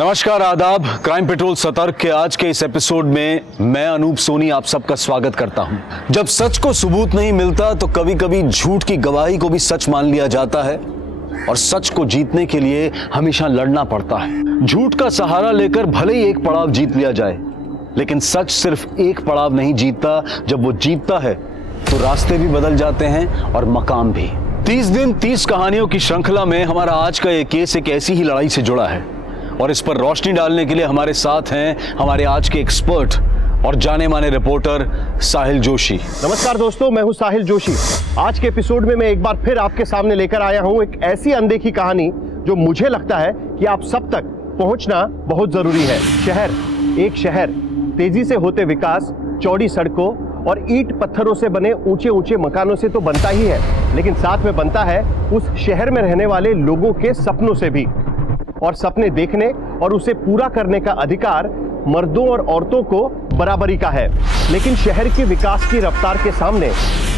नमस्कार, आदाब। Crime petrol सतर्क के आज के इस एपिसोड में मैं अनूप सोनी आप सबका स्वागत करता हूं। जब सच को सबूत नहीं मिलता तो कभी कभी झूठ की गवाही को भी सच मान लिया जाता है और सच को जीतने के लिए हमेशा लड़ना पड़ता है। झूठ का सहारा लेकर भले ही एक पड़ाव जीत लिया जाए, लेकिन सच सिर्फ एक पड़ाव नहीं जीतता। जब वो जीतता है तो रास्ते भी बदल जाते हैं और मकाम भी। 30 दिन 30 कहानियों की श्रृंखला में हमारा आज का ये केस एक ऐसी ही लड़ाई से जुड़ा है और इस पर रोशनी डालने के लिए हमारे साथ हैं हमारे आज के एक्सपर्ट और जाने माने रिपोर्टर साहिल जोशी। नमस्कार दोस्तों, मैं हूं साहिल जोशी। आज के एपिसोड में मैं एक बार फिर आपके सामने लेकर आया हूं एक ऐसी अनदेखी कहानी जो मुझे लगता है कि आप सब तक पहुंचना बहुत जरूरी है। एक शहर तेजी से होते विकास, चौड़ी सड़कों और ईंट पत्थरों से बने ऊंचे ऊंचे मकानों से तो बनता ही है, लेकिन साथ में बनता है उस शहर में रहने वाले लोगों के सपनों से भी। और सपने देखने और उसे पूरा करने का अधिकार मर्दों और औरतों को बराबरी का है। लेकिन शहर के विकास की रफ्तार के सामने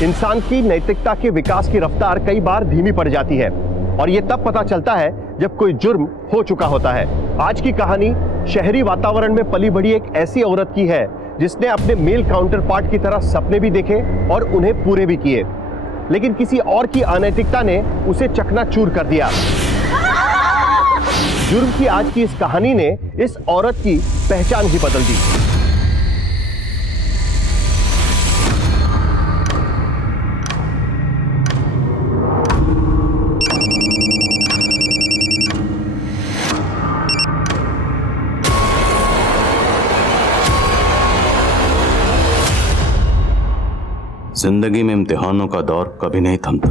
इंसान की नैतिकता के विकास की रफ्तार कई बार धीमी पड़ जाती है और ये तब पता चलता है जब कोई जुर्म हो चुका होता है। आज की कहानी शहरी वातावरण में पली बढ़ी एक ऐसी औरत की है जिसने अपने मेल काउंटर पार्ट की तरह सपने भी देखे और उन्हें पूरे भी किए, लेकिन किसी और की अनैतिकता ने उसे चकनाचूर कर दिया। जुर्म की आज की इस कहानी ने इस औरत की पहचान ही बदल दी। जिंदगी में इम्तिहानों का दौर कभी नहीं थमता,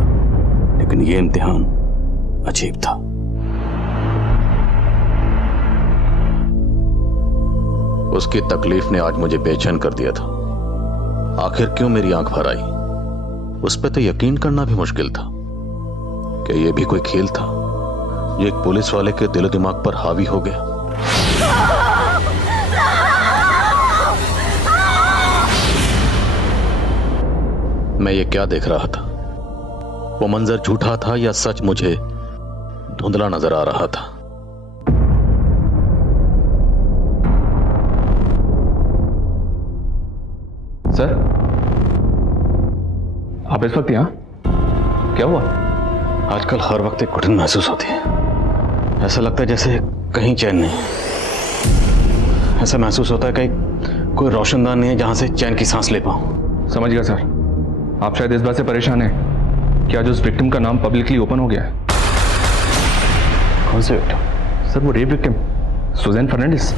लेकिन यह इम्तिहान अजीब था। उसकी तकलीफ ने आज मुझे बेचैन कर दिया था। आखिर क्यों मेरी आंख भर आई, उस पर तो यकीन करना भी मुश्किल था कि यह भी कोई खेल था जो एक पुलिस वाले के दिलो दिमाग पर हावी हो गया। मैं ये क्या देख रहा था? वो मंजर झूठा था या सच मुझे धुंधला नजर आ रहा था? सर, आप इस वक्त यहाँ? क्या हुआ? आजकल हर वक्त एक घुटन महसूस होती है। ऐसा लगता है जैसे कहीं चैन नहीं। ऐसा महसूस होता है कहीं कोई रोशनदान नहीं है जहां से चैन की सांस ले पाऊं। समझ गया सर। आप शायद इस बात से परेशान हैं कि आज उस विक्टिम का नाम पब्लिकली ओपन हो गया है। कौन से विक्टिम? सर, वो rape victim Suzanne Fernandes.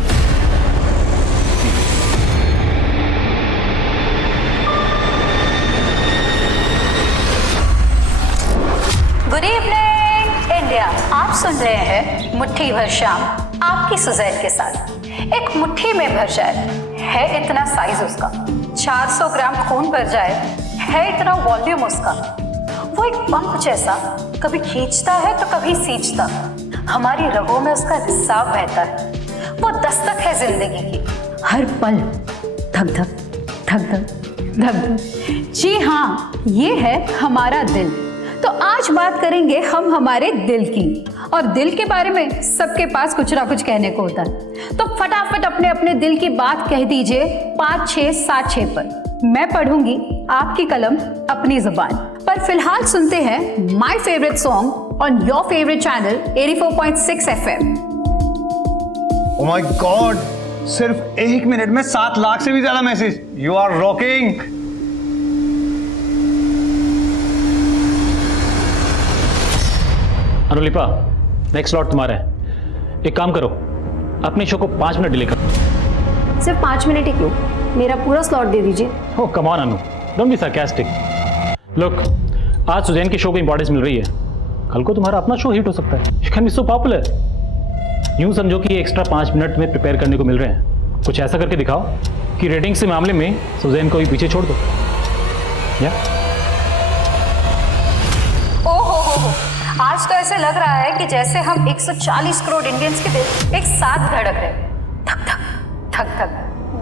Good evening India. आप सुन रहे हैं मुट्ठी भर शाम आपकी सुजैन के साथ। एक मुट्ठी में भर जाए है इतना साइज उसका, 400 ग्राम खून भर जाए है इतना वॉल्यूम उसका। वो एक पंप जैसा कभी खींचता है तो कभी सींचता। हमारी रगों में उसका रिसाव बहता है। वो दस्तक है जिंदगी की, हर पल धक धक धक धक धक धक। जी हाँ, ये है हमारा दिल। तो आज बात करेंगे हम हमारे दिल की, और दिल के बारे में सबके पास कुछ ना कुछ कहने को होता है। तो फटाफट अपने अपने दिल की बात कह दीजिए 5676 पर। मैं पढ़ूंगी आपकी कलम अपनी जुबान पर। फिलहाल सुनते हैं my favourite song on your favourite channel 84.6 FM। Oh my God, सिर्फ 1 मिनट में 7 लाख से भी ज्यादा message. You are rocking. Anulipa, next slot तुम्हारा है। एक काम करो, अपने शो को 5 मिनट डिले करो। सिर्फ 5 मिनट ही क्यों, मेरा पूरा स्लॉट दे दीजिए। Oh come on Anu, don't be sarcastic। Look, आज सुजैन के शो को इंपॉर्टेंस मिल रही है। कल को तुम्हारा अपना शो हिट हो सकता है। You can be so popular. यूं समझो कि एक्स्ट्रा 5 मिनट में प्रिपेयर करने को मिल रहे हैं। कुछ ऐसा करके दिखाओ कि रेटिंग्स के मामले में सुजैन को ही पीछे छोड़ दो। या आज तो ऐसे लग रहा है कि जैसे हम 140 करोड़ इंडियंस के दिल एक साथ धड़क रहे। धक धक धक धक,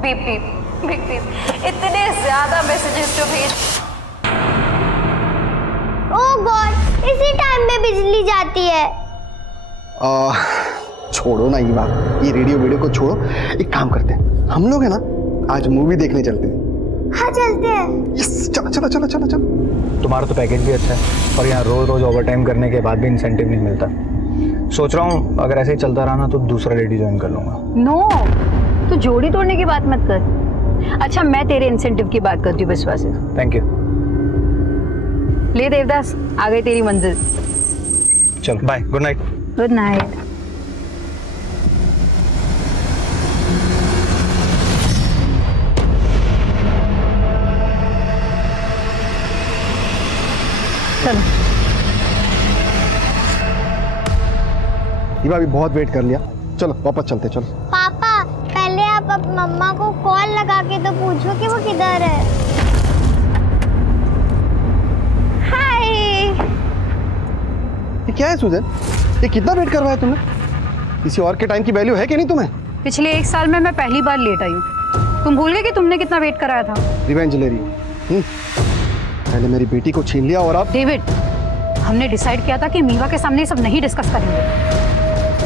बीप बीप बीप बीप। इतने ज्यादा मैसेजेस जो भेज। ओह गॉड, इसी टाइम में बिजली जाती है। छोड़ो ना ये बात, ये रेडियो वीडियो को छोड़ो। एक काम करते हैं, हम लोग है ना आज मूवी देखने चलते हैं। हाँ चलते हैं। यस, चलो चलो चलो चलो चलो। तुम्हारा तो पैकेज भी अच्छा है और यहाँ रोज रोज ओवर टाइम करने के बाद भी इंसेंटिव नहीं मिलता। सोच रहा हूँ अगर ऐसे ही चलता रहा ना तो दूसरा लेडी ज्वाइन कर लूंगा। नो, तू जोड़ी तोड़ने की बात मत कर। अच्छा, मैं तेरे इंसेंटिव की बात करती हूँ विश्वास से। Thank you. ले देवदास, आ गई तेरी मंजिल। चलो bye, good night. Good night. चलो। ये भाभी बहुत वेट कर लिया, चलो वापस चलते। चलो पापा, पहले आप अब मम्मा को कॉल लगा के तो पूछो कि वो किधर है। हाय। ये क्या है सुजन, ये कितना वेट करवाया तुमने? किसी और के टाइम की वैल्यू है कि नहीं तुम्हें? पिछले 1 साल में मैं पहली बार लेट आई हूँ। तुम भूल गए कि तुमने कितना वेट कराया था? रिवेंज ले रही हो। पहले मेरी बेटी को छीन लिया और अब डेविड, हमने डिसाइड किया था कि मीवा के सामने ये सब नहीं डिस्कस करेंगे।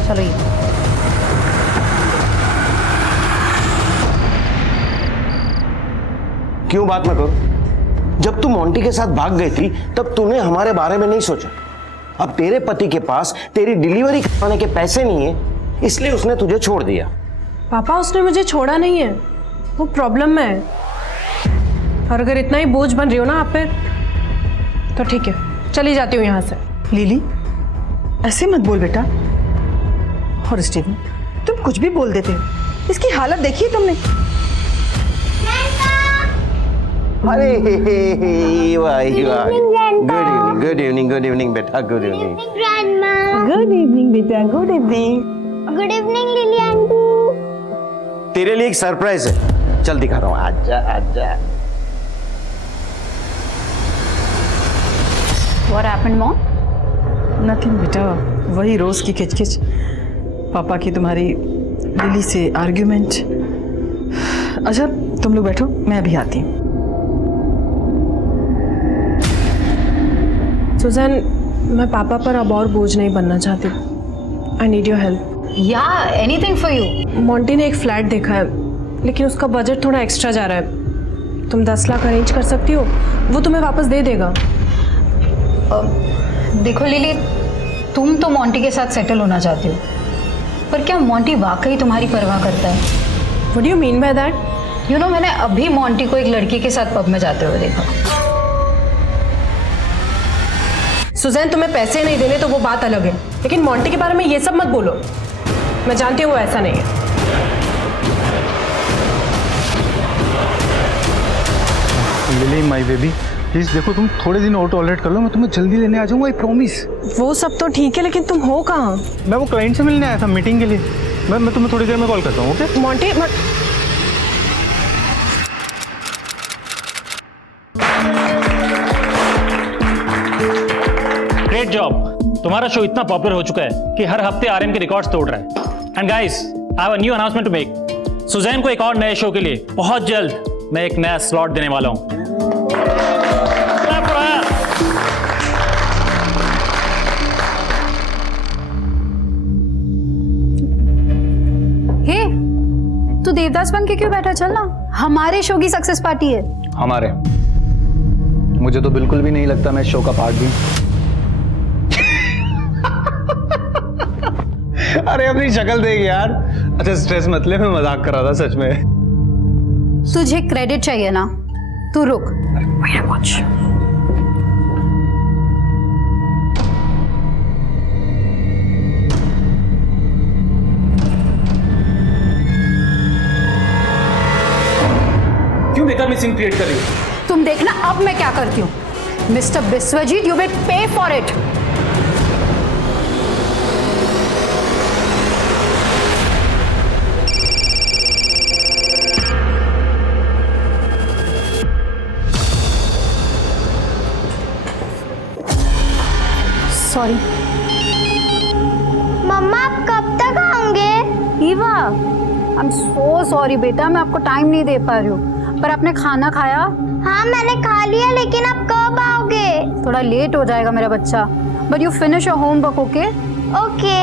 चलो ये क्यों बात ना करो? जब तू मोंटी के साथ भाग गई थी तब तूने हमारे बारे में नहीं सोचा। अब तेरे पति के पास तेरी डिलीवरी करवाने के पैसे नहीं है, इसलिए उसने तुझे छोड़ दिया। पापा, उसने मुझे छोड़ा नहीं है, वो प्रॉब्लम में है। और अगर इतना ही बोझ बन रही हो ना आप पे तो ठीक है, चली जाती हूँ यहाँ से। लिली, ऐसे मत बोल बेटा। और स्टीवन, तुम कुछ भी बोल देते हो, इसकी हालत देखी तुमने? अरे गुड इवनिंग बेटा, गुड इवनिंग। गुड इवनिंग बेटा, good evening. Good evening lily aunty. तेरे लिए एक सरप्राइज है, चल दिखा रहा हूँ। आजा आजा। What happened, Mom? नथिंग बेटा, वही रोज की खिचखिच, पापा की तुम्हारी लिली से आर्ग्यूमेंट। अच्छा तुम लोग बैठो, मैं अभी आती हूँ। सुजैन, मैं पापा पर अब और बोझ नहीं बनना चाहती। I need your help. Yeah, anything for you. Monty ने एक फ्लैट देखा है, लेकिन उसका बजट थोड़ा एक्स्ट्रा जा रहा है। तुम 10 लाख अरेंज कर सकती हो, वो तुम्हें वापस दे देगा। देखो लिली, तुम तो मोंटी के साथ सेटल होना चाहती हो, पर क्या मोंटी वाकई तुम्हारी परवाह करता है? What do you mean by that? You know, मैंने अभी मोंटी को एक लड़की के साथ पब में जाते हुए देखा। सुजैन, तुम्हें पैसे नहीं देने तो वो बात अलग है, लेकिन मोंटी के बारे में ये सब मत बोलो। मैं जानती हूँ वो ऐसा नहीं है। लिली माय बेबी, प्लीज देखो, तुम थोड़े दिन और टॉलरेट कर लो, मैं तुम्हें जल्दी लेने आ जाऊंगा, आई प्रॉमिस। वो सब तो ठीक है, लेकिन तुम हो कहाँ? मैं वो क्लाइंट से मिलने आया था मीटिंग के लिए। मैं तुम्हें थोड़ी देर में कॉल करता हूँ, ओके? Monty great job. तुम्हारा शो इतना पॉपुलर हो चुका है कि हर हफ्ते आरएम के रिकॉर्ड्स तोड़ रहा है। And guys, I have a new announcement to make. Suzanne को एक और नए शो के लिए बहुत जल्द मैं एक नया स्लॉट देने वाला हूं। हे, तू देवदास बन के क्यों बैठा? चल ना, हमारे शो की सक्सेस पार्टी है। हमारे? मुझे तो बिल्कुल भी नहीं लगता मैं शो का पार्ट भी। अरे अपनी शक्ल देख यार। अच्छा स्ट्रेस मत ले, मैं मजाक कर रहा था सच में। तुझे क्रेडिट चाहिए ना, तू रुक। क्यों बेकार में सीन क्रिएट कर रही हो? तुम देखना अब मैं क्या करती हूँ। Mister Biswajit, you will pay for it. Sorry mamma, आप कब तक आओगे? Eva, I am so sorry बेटा, मैं आपको टाइम नहीं दे पा रही हूँ। पर आपने खाना खाया? हाँ मैंने खा लिया, लेकिन आप कब आओगे? थोड़ा लेट हो जाएगा मेरा बच्चा, but you finish your homework, okay? Okay.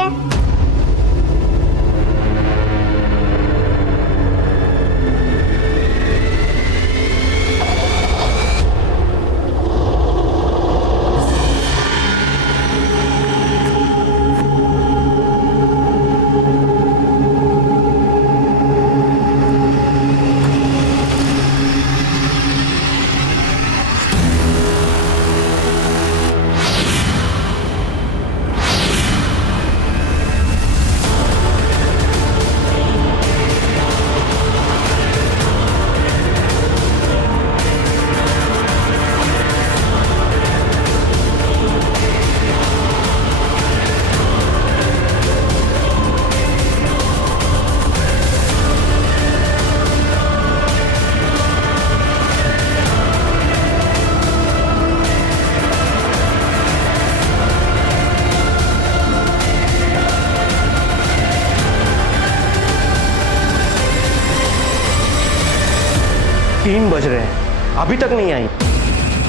3 बज रहे हैं, अभी तक नहीं आई।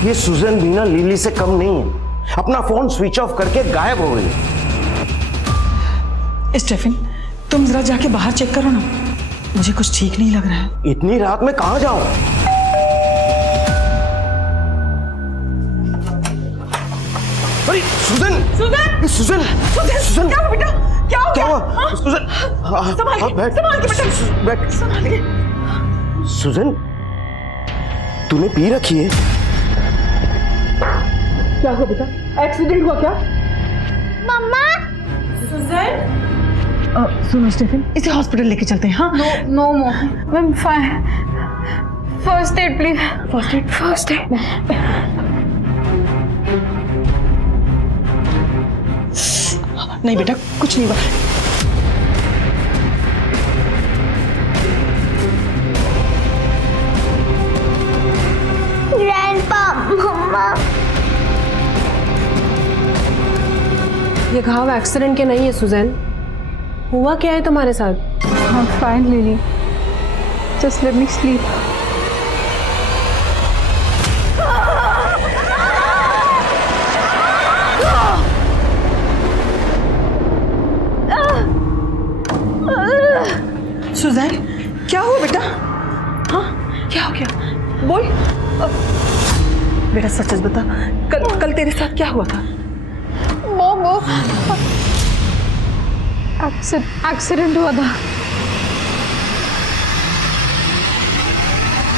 ये सुजन भी ना लिली से कम नहीं है, अपना फोन स्विच ऑफ करके गायब हो गई। स्टेफिन, तुम जरा जाके बाहर चेक करो ना, मुझे कुछ ठीक नहीं लग रहा है। इतनी रात में कहां जाऊं? अरे सुजन! सुजन! सुजन! सुजन! क्या हुआ बेटा? क्या हो क्या गया? हुआ? सुजन! संभाल के बैठ बेटा, बैठ। संभाल के। सुजन, तूने पी रखी है? क्या हुआ बेटा? एक्सीडेंट हुआ क्या? मम्मा सुजन, सुनो स्टेफिन, इसे हॉस्पिटल लेके चलते हैं। हाँ, no ma'am fine. First aid please. First aid. नहीं बेटा, कुछ नहीं हुआ। Grandpa, mamma. ये घाव एक्सीडेंट के नहीं है सुजैन। हुआ क्या है तुम्हारे साथ? I'm fine, Lily. Just let me sleep. Suzanne, क्या हुआ बेटा? हाँ, क्या हो गया? बोल। बेटा सच सच बता, कल तेरे साथ क्या हुआ था? वो एक्सीडेंट हुआ था।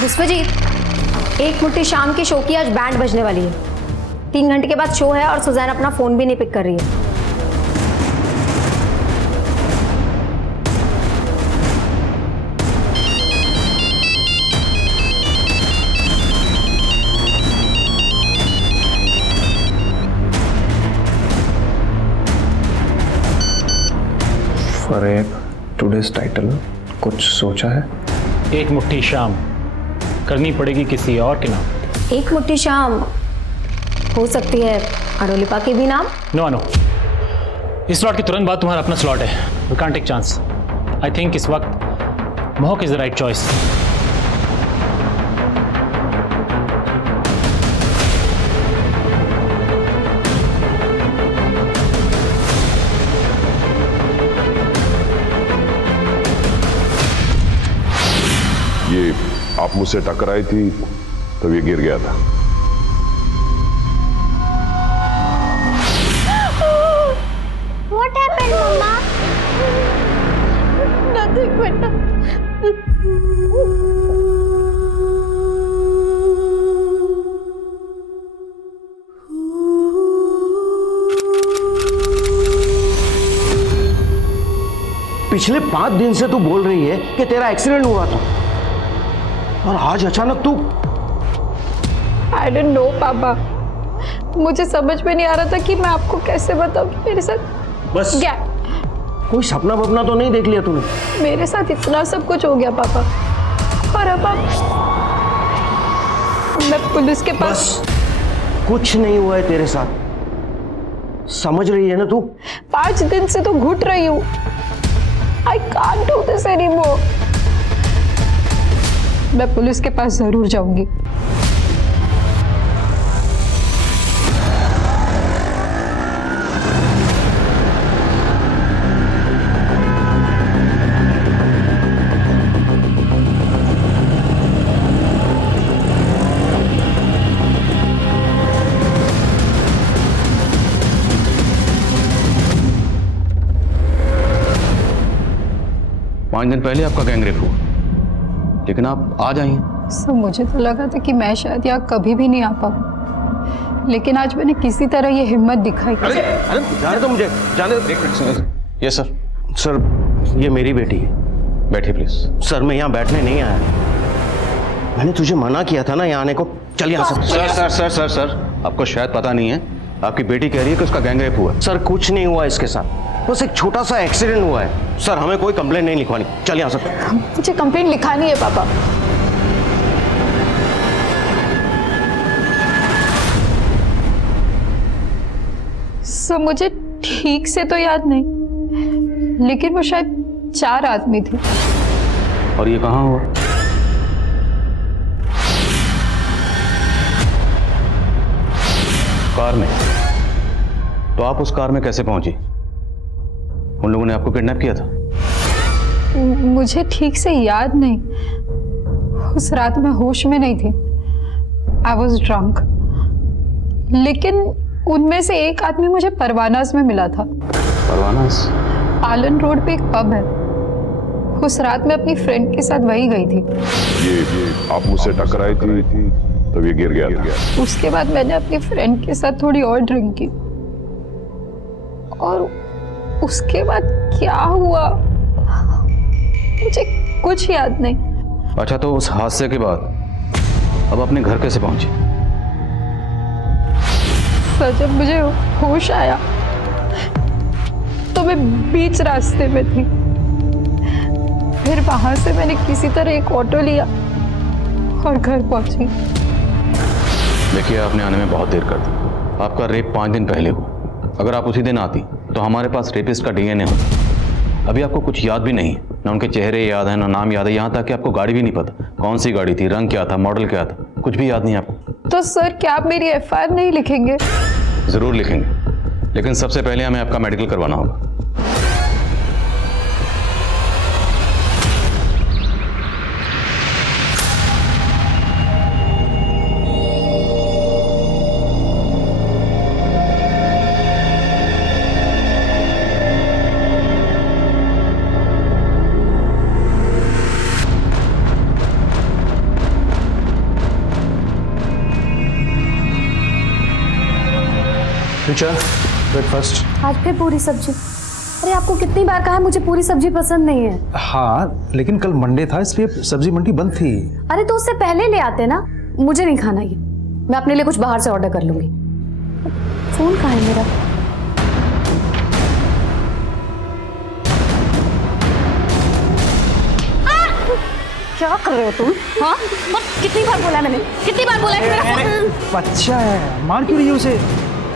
विश्वजीत, एक मुट्ठी शाम की शो की आज बैंड बजने वाली है। 3 घंटे के बाद शो है और सुजैन अपना फोन भी नहीं पिक कर रही है। फॉर टुडेज टाइटल कुछ सोचा है? एक मुट्ठी शाम करनी पड़ेगी किसी और के नाम। एक मुट्ठी शाम हो सकती है अडोलिपा के भी नाम। नो इस स्लॉट के तुरंत बाद तुम्हारा अपना स्लॉट है। We can't take chance. I think इस वक्त महक इज द राइट चॉइस। ये आप मुझसे टकराई थी तो ये गिर गया था। What happened, Mama? Nothing, बेटा। पिछले 5 दिन से तू बोल रही है कि तेरा एक्सीडेंट हुआ था और आज अचानक तू। I don't know, पापा। मुझे समझ में नहीं आ रहा था कि मैं आपको कैसे बताऊं कि मेरे साथ बस क्या। कोई सपना वपना तो नहीं देख लिया तूने? मेरे साथ इतना सब कुछ हो गया पापा, और अब मैं पुलिस के पास। कुछ नहीं हुआ है तेरे साथ, समझ रही है ना तू? 5 दिन से तो घुट रही हूँ। I can't do this anymore. मैं पुलिस के पास जरूर जाऊंगी। पांच दिन पहले आपका गैंगरेप हुआ, लेकिन आप आज आई हैं। सब मुझे तो लगा था कि मैं शायद यहाँ कभी भी नहीं आ पाऊँ, लेकिन आज मैंने किसी तरह ये हिम्मत दिखाई। अरे जाने दो मुझे, जाने दो। Yes sir. सर, ये मेरी बेटी है। बैठिए प्लीज। सर, मैं यहाँ बैठने नहीं आया, मैंने तुझे मना किया था ना यहाँ आने को। चल यहाँ से। Sir sir sir sir sir आपको शायद पता नहीं है, आपकी बेटी कह रही है कि उसका गैंगरेप हुआ। सर, कुछ नहीं हुआ इसके साथ, बस एक छोटा सा एक्सीडेंट हुआ है। सर, हमें कोई कंप्लेंट नहीं लिखवानी। चल यहाँ से। मुझे कंप्लेंट लिखानी है पापा। सर, मुझे ठीक से तो याद नहीं, लेकिन वो शायद 4 आदमी थे। और ये कहाँ हुआ? कार में? तो आप उस कार में कैसे पहुंची? उन लोगों ने आपको किडनैप किया था? मुझे ठीक से याद नहीं, उस रात मैं होश में नहीं थी। I was drunk. लेकिन उनमें से एक आदमी मुझे परवानास में मिला था। परवानास? आलन रोड पे एक पब है, उस रात मैं अपनी फ्रेंड के साथ वहीं गई थी। ये आप मुझसे टकराई थी तब ये गिर गया था। उसके बाद मैंने अपनी फ्रेंड के साथ थोड़ी और ड्रिंक की, और उसके बाद क्या हुआ मुझे कुछ याद नहीं। अच्छा, तो उस हादसे के बाद अब अपने घर कैसे पहुंची? सर, जब मुझे होश आया तो मैं बीच रास्ते में थी। फिर वहां से मैंने किसी तरह एक ऑटो लिया और घर पहुंची। देखिए, आपने आने में बहुत देर कर दी। आपका रेप 5 दिन पहले हुआ। अगर आप उसी दिन आती तो हमारे पास रेपिस्ट का डीएनए होता। अभी आपको कुछ याद भी नहीं है, ना उनके चेहरे याद है, ना नाम याद है, यहाँ तक कि आपको गाड़ी भी नहीं पता कौन सी गाड़ी थी, रंग क्या था, मॉडल क्या था, कुछ भी याद नहीं आपको। तो सर, क्या आप मेरी एफआईआर नहीं लिखेंगे? जरूर लिखेंगे, लेकिन सबसे पहले हमें आपका मेडिकल करवाना होगा। ब्रेकफास्ट। आज फिर पूरी सब्जी? अरे आपको कितनी बार कहा है मुझे पूरी सब्जी पसंद नहीं है। हाँ, लेकिन कल मंडे था इसलिए सब्जी मंडी बंद थी। अरे तो उससे पहले ले आते ना। मुझे नहीं खाना ये, मैं अपने लिए कुछ बाहर से ऑर्डर कर लूंगी। फोन कहाँ है मेरा? क्या कर रहे हो तुम? हाँ, कितनी बार बोला मैंने, कितनी बार बोला है मेरा फोन? बच्चा है, मार क्यों रही है उसे?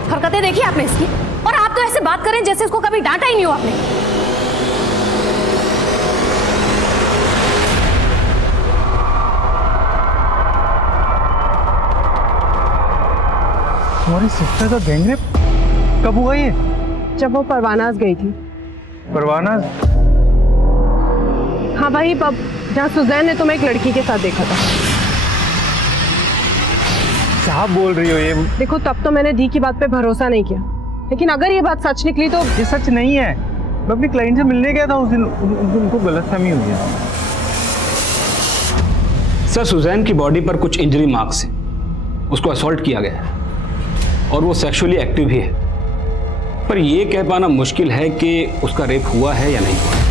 हरकतें देखी आपने इसकी, और आप तो ऐसे बात करें जैसे उसको कभी डांटा ही नहीं हो आपने। तुम्हारी सिस्टर का गैंगरेप कब हुआ ये? जब वो परवानास गई थी। परवानास? हाँ, वही पब जहाँ सुजैन ने तुम्हें एक लड़की के साथ देखा था। क्या बोल रही हो ये? देखो, तब तो मैंने दी की बात पे भरोसा नहीं किया, लेकिन अगर ये बात सच निकली तो। ये सच नहीं है। मैं अपनी क्लाइंट से मिलने गया था उस दिन, उनको गलतफहमी हो गया। सर, सुजैन की बॉडी पर कुछ इंजरी मार्क्स हैं। उसको असॉल्ट किया गया है और वो सेक्सुअली एक्टिव भी है, पर यह कह पाना मुश्किल है कि उसका रेप हुआ है या नहीं हुआ।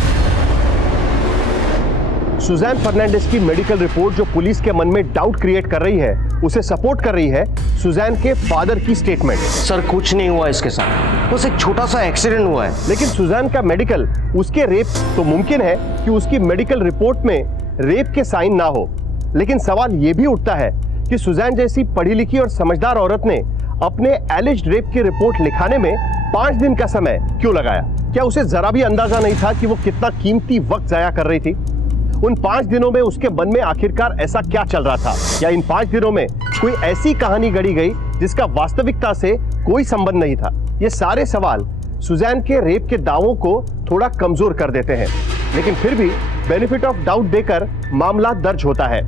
सुजैन फर्नांडिस की मेडिकल रिपोर्ट जो पुलिस के मन में डाउट क्रिएट कर रही है, उसे सपोर्ट कर रही है सुजैन के फादर की स्टेटमेंट। सर, कुछ नहीं हुआ इसके साथ, बस एक छोटा सा एक्सीडेंट हुआ है। लेकिन सुजैन का मेडिकल, उसके रेप तो मुमकिन है कि उसकी मेडिकल रिपोर्ट में रेप के साइन ना हो, लेकिन सवाल यह भी उठता है कि सुजैन जैसी पढ़ी लिखी और समझदार औरत ने अपने एलिज्ड रेप की रिपोर्ट लिखाने में 5 दिन का समय क्यों लगाया? क्या उसे जरा भी अंदाजा नहीं था कि वो कितना कीमती वक्त जाया कर रही थी? उन 5 दिनों में उसके मन में आखिरकार ऐसा क्या चल रहा था? या इन 5 दिनों में कोई ऐसी कहानी गढ़ी गई जिसका वास्तविकता से कोई संबंध नहीं था? ये सारे सवाल सुजैन के रेप के दावों को थोड़ा कमजोर कर देते हैं, लेकिन फिर भी बेनिफिट ऑफ डाउट देकर मामला दर्ज होता है।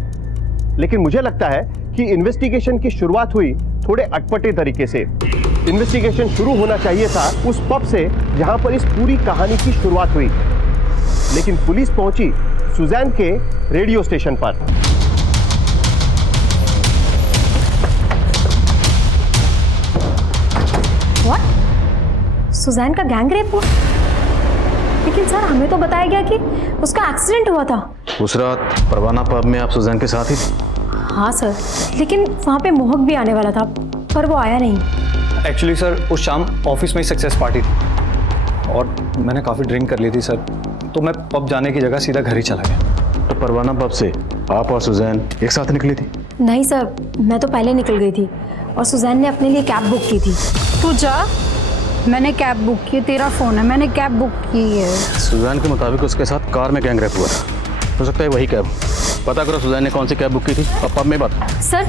लेकिन मुझे लगता है कि इन्वेस्टिगेशन की शुरुआत हुई थोड़े अटपटे तरीके से। इन्वेस्टिगेशन शुरू होना चाहिए था उस पब से जहां पर इस पूरी कहानी की शुरुआत हुई, लेकिन पुलिस पहुंची सुजैन के रेडियो स्टेशन पर। व्हाट? सुजैन का गैंग रेप हुआ? लेकिन सर, हमें तो बताया गया कि उसका एक्सीडेंट हुआ था। उस रात परवाना पब में आप सुजैन के साथ ही थे? हाँ सर, लेकिन वहाँ पे मोहक भी आने वाला था, पर वो आया नहीं। एक्चुअली सर, उस शाम ऑफिस में ही सक्सेस पार्टी थी और मैंने काफ़ी ड्रिंक कर ली थी सर, तो मैं पब जाने की जगह सीधा घर ही चला गया। तो परवाना पब से आप और सुजैन एक साथ निकली थी? नहीं सर, मैं तो पहले निकल गई थी और सुजैन ने अपने लिए कैब बुक की थी। तू जा, मैंने कैब बुक की, तेरा फोन है, मैंने कैब बुक की है। सुजैन के मुताबिक उसके साथ कार में गैंग रेप हुआ था, हो सकता है वही कैब। पता करो सुजैन ने कौन सी कैब बुक की थी और पब में बात। सर,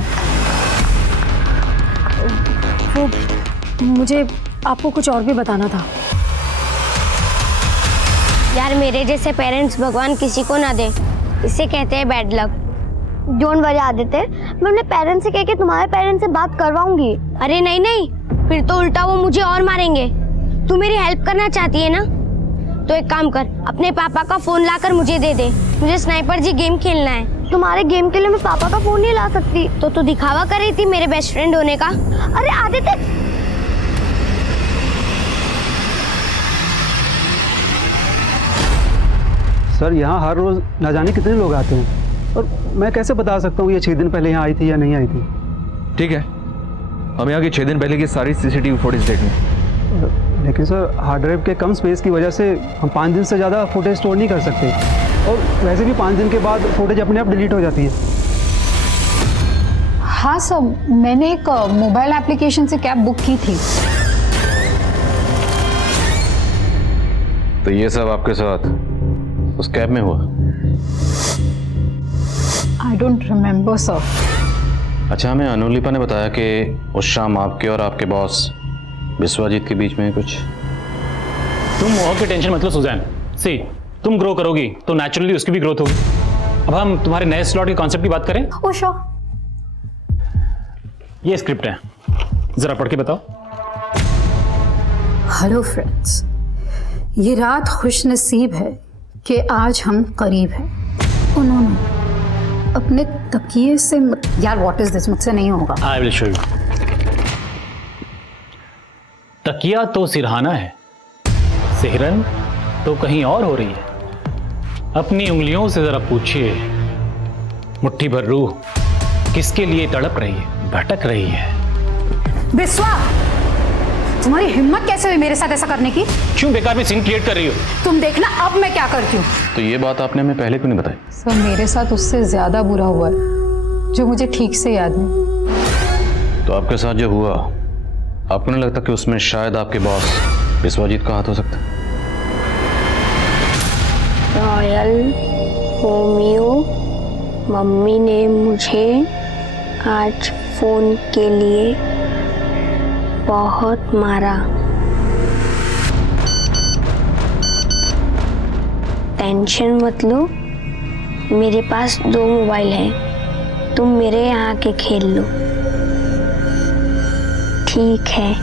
वो मुझे आपको कुछ और भी बताना था। यार मेरे जैसे पेरेंट्स भगवान किसी को ना दे, इसे कहते हैं bad luck. Don't worry Aditya, मैं अपने पेरेंट्स से कह के तुम्हारे पेरेंट्स से बात करवाऊंगी। अरे नहीं नहीं, फिर तो उल्टा वो मुझे और मारेंगे। तू मेरी हेल्प करना चाहती है ना, तो एक काम कर, अपने पापा का फोन लाकर मुझे दे दे। मुझे स्नाइपर जी गेम खेलना है। तुम्हारे गेम के लिए मैं पापा का फोन नहीं ला सकती। तो तू दिखावा कर रही थी मेरे बेस्ट फ्रेंड होने का। अरे आदित्य, सर यहाँ हर रोज न जाने कितने लोग आते हैं, और मैं कैसे बता सकता हूँ ये 6 दिन पहले यहाँ आई थी या नहीं आई थी। ठीक है, हम यहाँ की 6 दिन पहले की सारी CCTV फुटेज देख लें। लेकिन सर हार्ड ड्राइव के कम स्पेस की वजह से हम 5 दिन से ज़्यादा फुटेज स्टोर नहीं कर सकते, और वैसे भी 5 दिन के बाद फुटेज अपने आप डिलीट हो जाती है। हाँ सर, मैंने एक मोबाइल एप्लीकेशन से कैब बुक की थी। तो ये सब आपके साथ उस कैब में हुआ? I don't remember sir. अच्छा, हमें अनुलिपा ने बताया कि उस शाम आपके और आपके बॉस विश्वजीत के बीच में कुछ। तुम मोह की टेंशन मत लो सुजैन। सी, तुम ग्रो करोगी तो नेचुरली उसकी भी ग्रोथ होगी। अब हम तुम्हारे नए स्लॉट के कॉन्सेप्ट की बात करें। ओ श्योर। ये स्क्रिप्ट है, जरा पढ़ के बताओ। हेलो फ्रेंड्स, ये रात खुश नसीब है कि आज हम करीब हैं। उन्होंने अपने तकिए से यार व्हाट इज दिस, मुझसे नहीं होगा। I will show you. तकिया तो सिरहाना है, सिहरन तो कहीं और हो रही है। अपनी उंगलियों से जरा पूछिए, मुट्ठी भर रूह किसके लिए तड़प रही है, भटक रही है। बिस्वा, तुम्हारी हिम्मत कैसे हुई मेरे साथ ऐसा करने की? क्यों बेकार में सीन क्रिएट कर रही हो? तुम देखना अब मैं क्या करती हूँ। तो ये बात आपने हमें पहले क्यों नहीं बताई? सर मेरे साथ उससे ज्यादा बुरा हुआ है, जो मुझे ठीक से याद नहीं। तो आपके साथ जो हुआ, आपको नहीं लगता कि उसमें शायद आपके बॉस विश्वजीत का हाथ हो सकता है? रॉयल होम्यो, मम्मी ने मुझे आज फोन के लिए बहुत मारा। टेंशन मत लो, मेरे पास 2 मोबाइल हैं, तुम मेरे यहाँ के खेल लो, ठीक है?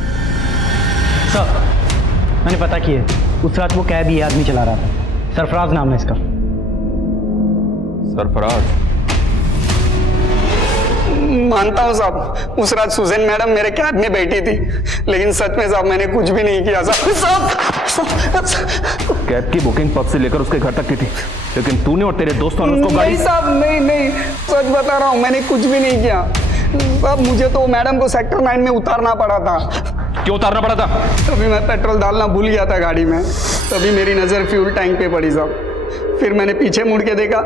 सर मैंने पता किया, उस रात वो कैब ये आदमी चला रहा था, सरफराज नाम है इसका। सरफराज? मानता हूँ साहब, उस रात सुजैन मैडम मेरे कैब में बैठी थी, लेकिन सच में साहब मैंने कुछ भी नहीं किया साहब। कैब की बुकिंग पब से लेकर उसके घर तक की थी, लेकिन तूने और तेरे दोस्तों ने उसको गाड़ी। नहीं साहब, नहीं, सच बता रहा हूँ, मैंने कुछ भी नहीं किया साहब। मुझे तो मैडम को सेक्टर 9 में उतारना पड़ा था। क्यों उतारना पड़ा था? तभी मैं पेट्रोल डालना भूल गया था गाड़ी में, तभी मेरी नज़र फ्यूल टैंक पे पड़ी साहब। फिर मैंने पीछे मुड़ के देखा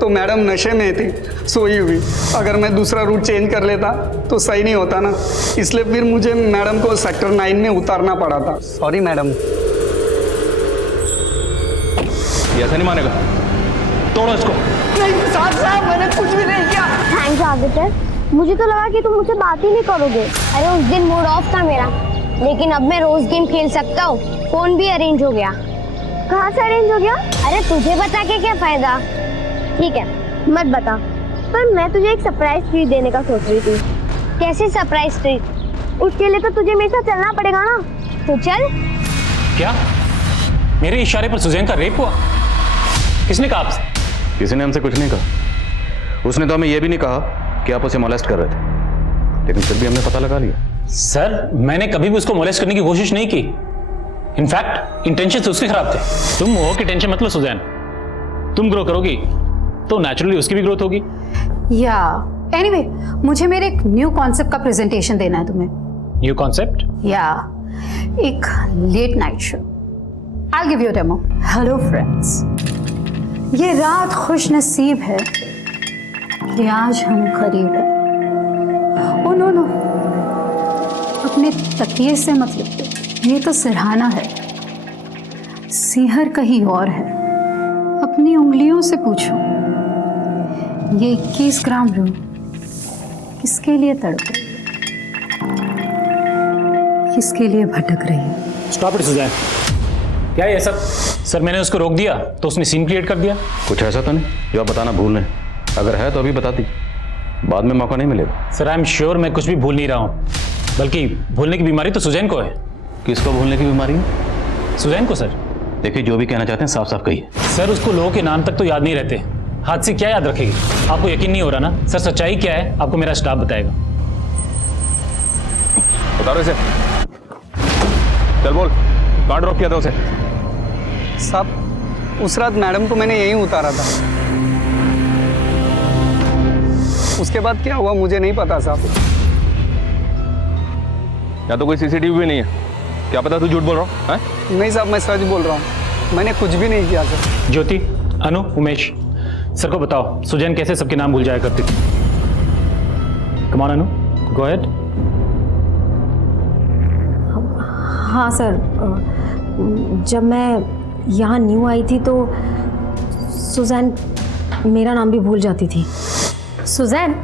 तो मैडम नशे में थी, सोई हुई। अगर मैं दूसरा रूट चेंज कर लेता तो सही नहीं होता ना, इसलिए फिर मुझे मैडम को सेक्टर 9 में उतारना पड़ा था। Sorry madam. ये ऐसा नहीं मानेगा, तोड़ो इसको। नहीं साहब, मैंने कुछ भी नहीं किया। थैंक्स आदित्य, मुझे तो लगा कि तुम मुझसे बात ही नहीं करोगे। अरे उस दिन मूड ऑफ था मेरा, लेकिन अब मैं रोज गेम खेल सकता हूँ। फोन भी अरेंज हो गया। कहाँ से अरेंज हो गया? अरे तुझे बता के क्या फायदा। ठीक है, मत बता, पर मैं तुझे एक सरप्राइज ट्रीट देने का सोच रही थी। कैसे सरप्राइज ट्रीट? उसके लिए तो तुझे मेरे साथ चलना पड़ेगा ना, तो चल। क्या मेरे इशारे पर सुजैन का रेप हुआ? किसने कहा आपसे? किसी ने हमसे कुछ नहीं कहा। उसने तो हमें यह भी नहीं कहा कि आप उसे मोलेस्ट कर रहे थे, लेकिन फिर भी हमने पता लगा लिया। सर मैंने कभी भी उसको मोलेस्ट करने की कोशिश नहीं की। इनफैक्ट इंटेंशन से उसके खराब थे। तुम मोह की टेंशन मत लो सुजैन, तुम ग्रो करोगी तो नेचुरली उसकी भी ग्रोथ होगी। या एनीवे, मुझे मेरे एक न्यू कॉन्सेप्ट का प्रेजेंटेशन देना है तुम्हें। New concept? या एक late night show. I give you demo. Hello friends, ये रात खुश नसीब है कि आज हम करीब हैं। ओ नो, अपने तकिए से मत लिपटो, ये तो सिरहाना है, सिहर कहीं और है। अपनी उंगलियों से पूछो, ये 21 ग्राम रूह किसके लिए तड़पे? किसके लिए भटक रही है? Stop it Suzanne. क्या है ये सब? सर मैंने उसको रोक दिया तो उसने सीन क्रिएट कर दिया। कुछ ऐसा तो नहीं जो आप बताना भूल रहे हैं? अगर है तो अभी बताती, बाद में मौका नहीं मिलेगा। सर आई एम श्योर मैं कुछ भी भूल नहीं रहा हूँ, बल्कि भूलने की बीमारी तो सुजैन को है। किसको भूलने की बीमारी है? सुजैन को सर। देखिए जो भी कहना चाहते हैं साफ साफ कहिए। सर उसको लोगों के नाम तक तो याद नहीं रहते, हाथ से क्या याद रखेगी? आपको यकीन नहीं हो रहा ना? सर सच्चाई क्या है आपको मेरा स्टाफ बताएगा। बता रहे से चल बोल, कहाँ ड्रॉप किया था उसे? साहब उस रात मैडम को मैंने यहीं उतारा था, उसके बाद क्या हुआ मुझे नहीं पता साहब। या तो कोई सीसीटीवी भी नहीं है, क्या पता तू झूठ बोल रहा है? नहीं साहब मैं सच बोल रहा हूँ, मैंने कुछ भी नहीं किया सर। ज्योति, अनु, उमेश, सर को बताओ सुजैन कैसे सबके नाम भूल जाया करती थी। कम ऑन अनु, गो अहेड। हाँ सर, जब मैं यहाँ न्यू आई थी तो सुजैन मेरा नाम भी भूल जाती थी। सुजैन,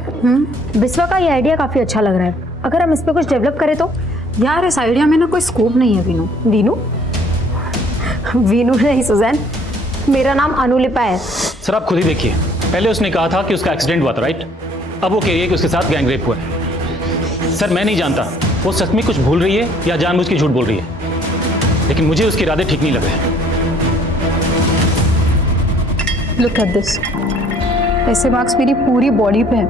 बिस्वा का ये आइडिया काफ़ी अच्छा लग रहा है, अगर हम इस पर कुछ डेवलप करें तो? यार इस आइडिया में ना कोई स्कोप नहीं है वीनू। वीनू? वीनू नहीं सुजैन, मेरा नाम अनुलिपा है। सर आप खुद ही देखिए, पहले उसने कहा था कि उसका एक्सीडेंट हुआ था, राइट? अब वो कह रही है कि उसके साथ गैंग रेप हुआ है। सर मैं नहीं जानता वो सच में कुछ भूल रही है या जानबूझ के झूठ बोल रही है, लेकिन मुझे उसके इरादे ठीक नहीं लग रहे। लुक एट दिस, ऐसे मार्क्स मेरी पूरी बॉडी पे हैं।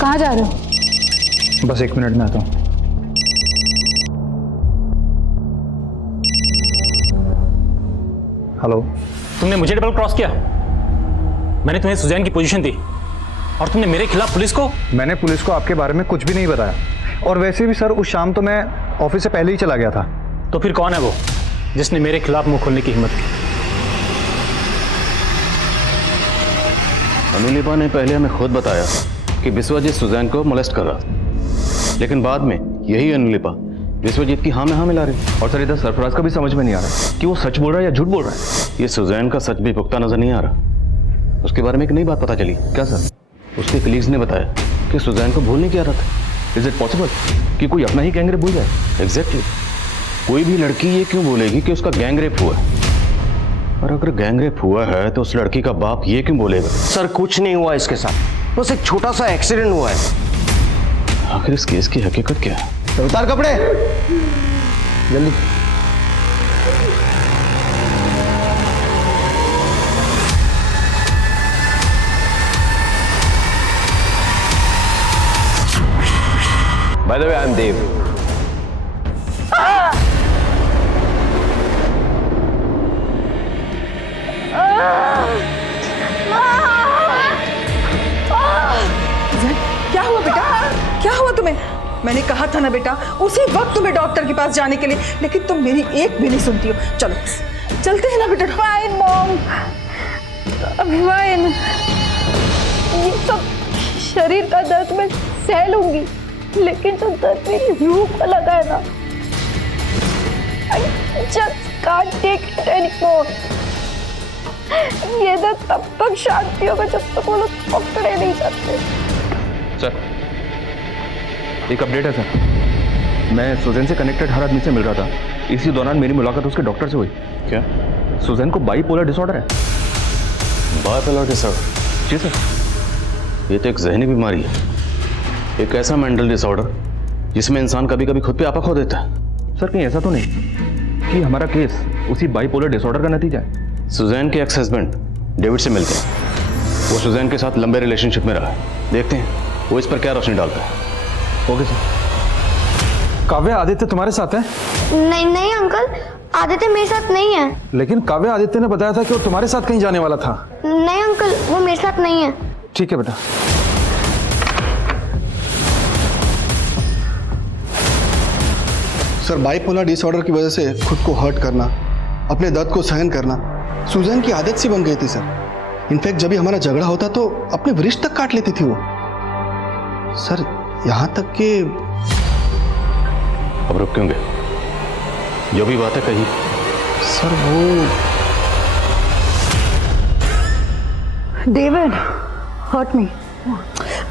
कहाँ जा रहे हो? बस 1 मिनट में आता हूँ। हेलो। तुमने मुझे डबल क्रॉस किया, मैंने तुम्हें सुजैन की पोजीशन दी और तुमने मेरे खिलाफ पुलिस को। मैंने पुलिस को आपके बारे में कुछ भी नहीं बताया, और वैसे भी सर उस शाम तो मैं ऑफिस से पहले ही चला गया था। तो फिर कौन है वो जिसने मेरे खिलाफ मुंह खोलने की हिम्मत की? अनुलिपा ने पहले हमें खुद बताया कि विश्वजीत सुजैन को मोलेस्ट कर रहा था, लेकिन बाद में यही अनुलिपा विश्वजीत की हाँ में हाँ मिला रही। और सर इधर सरफराज का भी समझ में नहीं आ रहा कि वो सच बोल रहा है या झूठ बोल रहा है। ये सुजैन का सच भी पुख्ता नजर नहीं आ रहा। उसके बारे में एक नई बात पता चली। क्या सर? उसके कलीग्स ने बताया कि सुजैन को भूलने की आदत है। इज इट पॉसिबल कि कोई अपना ही गैंग रेप भूल जाए? एग्जैक्टली। कोई भी लड़की ये क्यों बोलेगी कि उसका गैंग रेप हुआ है? और अगर गैंग रेप हुआ है तो उस लड़की का बाप ये क्यों बोलेगा? सर कुछ नहीं हुआ इसके साथ, बस एक छोटा सा एक्सीडेंट हुआ है। आखिर इस केस की हकीकत क्या है? उतार कपड़े जल्दी। By the way, I'm Dev. क्या हुआ बेटा? क्या हुआ तुम्हें? मैंने कहा था ना बेटा उसी वक्त तुम्हें डॉक्टर के पास जाने के लिए, लेकिन तुम मेरी एक भी नहीं सुनती हो। चलो चलते हैं ना बेटा। Fine mom, fine. ये सब शरीर का दर्द मैं सह लूंगी, लेकिन जो दर्द मेरी रूह को लगा है ना, I just can't take it anymore. ये दर्द तब तक शांति होगा जब तक वो लोग पकड़े नहीं जाते। सर एक अपडेट है सर, मैं सुजैन से कनेक्टेड हर आदमी से मिल रहा था, इसी दौरान मेरी मुलाकात उसके डॉक्टर से हुई। क्या सुजैन को बाइपोलर डिसऑर्डर है? Bipolar disorder? जी सर। ये तो एक जहनी बीमारी है, एक ऐसा मेंटल डिसऑर्डर जिसमें इंसान कभी कभी खुद पे आपा खो देता है। सर कहीं ऐसा तो नहीं कि हमारा केस उसी बाइपोलर डिसऑर्डर का नतीजा है? सुजैन के एक्स हस्बैंड डेविड से मिलते हैं, वो सुजैन के साथ लंबे रिलेशनशिप में रहा है, देखते हैं वो इस पर क्या रोशनी डालता है। Okay sir. काव्य आदित्य तुम्हारे साथ है? नहीं नहीं अंकल, आदित्य मेरे साथ नहीं है। लेकिन काव्य आदित्य ने बताया था कि वो तुम्हारे साथ कहीं जाने वाला था। नहीं अंकल, वो मेरे साथ नहीं है। ठीक है बेटा। सर बाइपोलर डिसऑर्डर की वजह से खुद को हर्ट करना, अपने दर्द को सहन करना सुजैन की आदत सी बन गई थी सर। इनफैक्ट जब भी हमारा झगड़ा होता तो अपने वृष्ट तक काट लेती थी वो सर, यहाँ तक कि। अब रुक क्यों गए? जो भी बातें कही सर वो David, hurt me.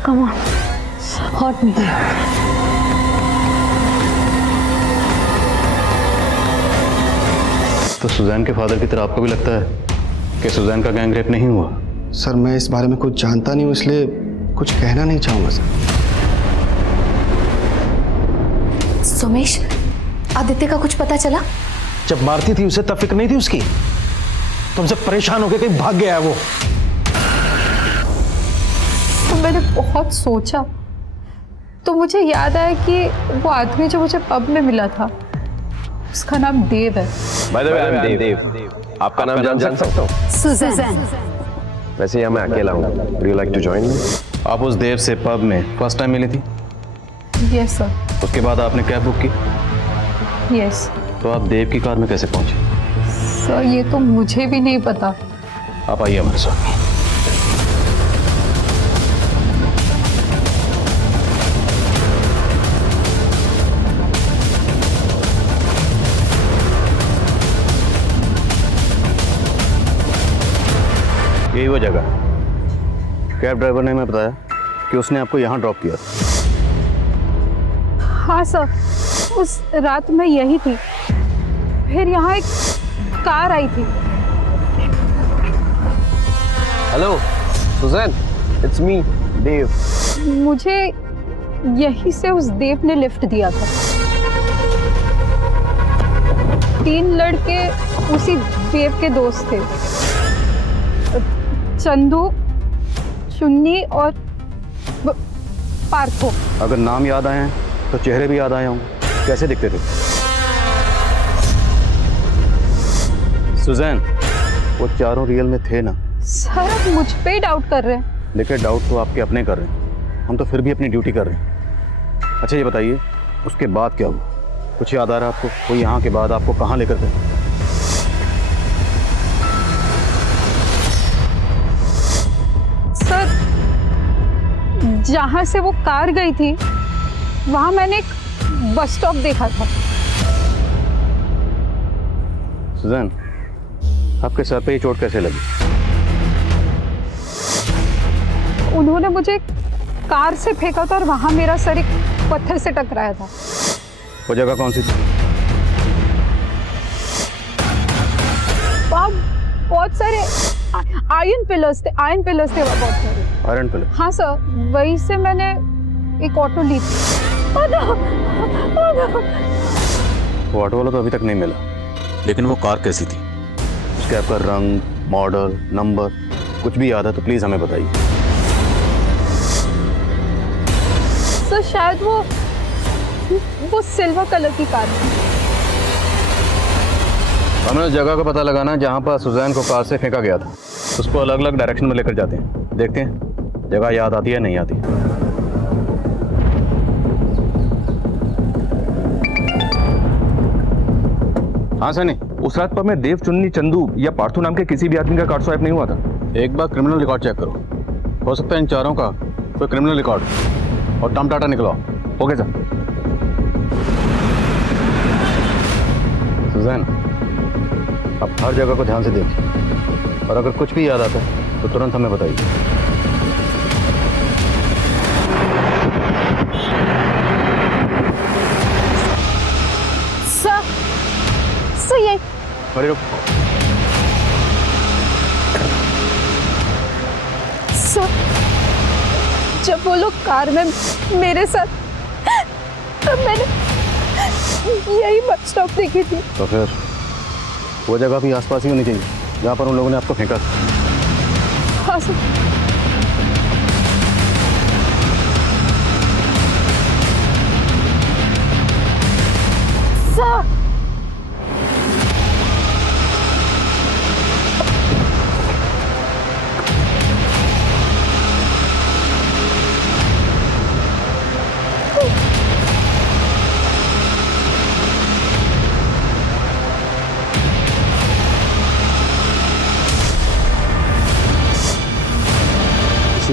Come on, hurt me. तो सुजैन के फादर की तरह आपको भी लगता है कि सुजैन का गैंग रेप नहीं हुआ? सर मैं इस बारे में कुछ जानता नहीं हूँ, इसलिए कुछ कहना नहीं चाहूँगा सर। सुमेश, आदित्य का कुछ पता चला? जब मारती थी उसे तब फिक्र नहीं थी उसकी? तुमसे परेशान होकर कहीं भाग गया है वो। तो मैंने बहुत सोचा तो मुझे याद आया कि वो आदमी जो मुझे पब में मिला था उसका नाम देव है। By the way I am Dev. आपका नाम जान सकता हूँ? सुजैन। वैसे यहाँ मैं अकेला हूँ। Would you like to join me? आप उस देव से पब में फर्स्ट टाइम मिली थी? Yes sir. उसके बाद आपने कैब बुक की? यस। तो आप देव की कार में कैसे पहुंचे? सर ये तो मुझे भी नहीं पता। आप आइए हमारे साथ। यही वो जगह। कैब ड्राइवर ने हमें बताया कि उसने आपको यहाँ ड्रॉप किया। हाँ सर, उस रात मैं यही थी। फिर यहाँ एक कार आई थी। हेलो सुजैन, इट्स मी देव। मुझे यहीं से उस देव ने लिफ्ट दिया था। 3 लड़के उसी देव के दोस्त थे, चंदू, चुन्नी और पार्थो। अगर नाम याद आए हैं तो चेहरे भी याद आए होंगे। कैसे दिखते थे? सुजैन, वो चारों रियल में थे ना? सर आप मुझ पे ही डाउट कर रहे हैं। देखिए, डाउट तो आपके अपने कर रहे हैं, हम तो फिर भी अपनी ड्यूटी कर रहे हैं। अच्छा ये बताइए, उसके बाद क्या हुआ? कुछ याद आ रहा है आपको? कोई यहाँ के बाद आपको कहाँ लेकर गए? सर जहाँ से वो कार गई थी वहाँ मैंने एक बस स्टॉप देखा था। सुजैन, आपके सर पे ये चोट कैसे लगी? उन्होंने मुझे कार से फेंका था और वहाँ मेरा सर एक पत्थर से टकराया था। वो जगह कौन सी थी? वहाँ बहुत सारे आयरन पिलर्स थे वहाँ बहुत सारे। Iron pillar? हाँ सर, वहीं से मैंने एक ऑटो ली थी। वो ऑटो वाला तो अभी तक नहीं मिला, लेकिन वो कार कैसी थी? उसके आपका रंग, मॉडल, नंबर कुछ भी याद है तो प्लीज हमें बताइए। सर शायद वो सिल्वर कलर की कार थी। हमें उस जगह का पता लगाना है जहाँ पर सुजैन को कार से फेंका गया था। उसको अलग अलग डायरेक्शन में लेकर जाते हैं, देखते हैं जगह याद आती है नहीं आती। हाँ सनी, उस रात पर मैं देव, चुन्नी, चंदू या पार्थू नाम के किसी भी आदमी का कार्ड स्वाइप नहीं हुआ था। एक बार क्रिमिनल रिकॉर्ड चेक करो, हो सकता है इन चारों का कोई क्रिमिनल रिकॉर्ड और टर्म डाटा निकलवाओ। Okay sir. सुजैन, अब हर जगह को ध्यान से देखिए और अगर कुछ भी याद आता है तो तुरंत हमें बताइए। सर ये अरे रुक। सर जब वो लोग कार में मेरे साथ, तब मैंने यही बस स्टॉप देखी थी। तो फिर वो जगह भी आसपास ही होनी चाहिए जहाँ पर उन लोगों ने आपको फेंका। हाँ सर। सर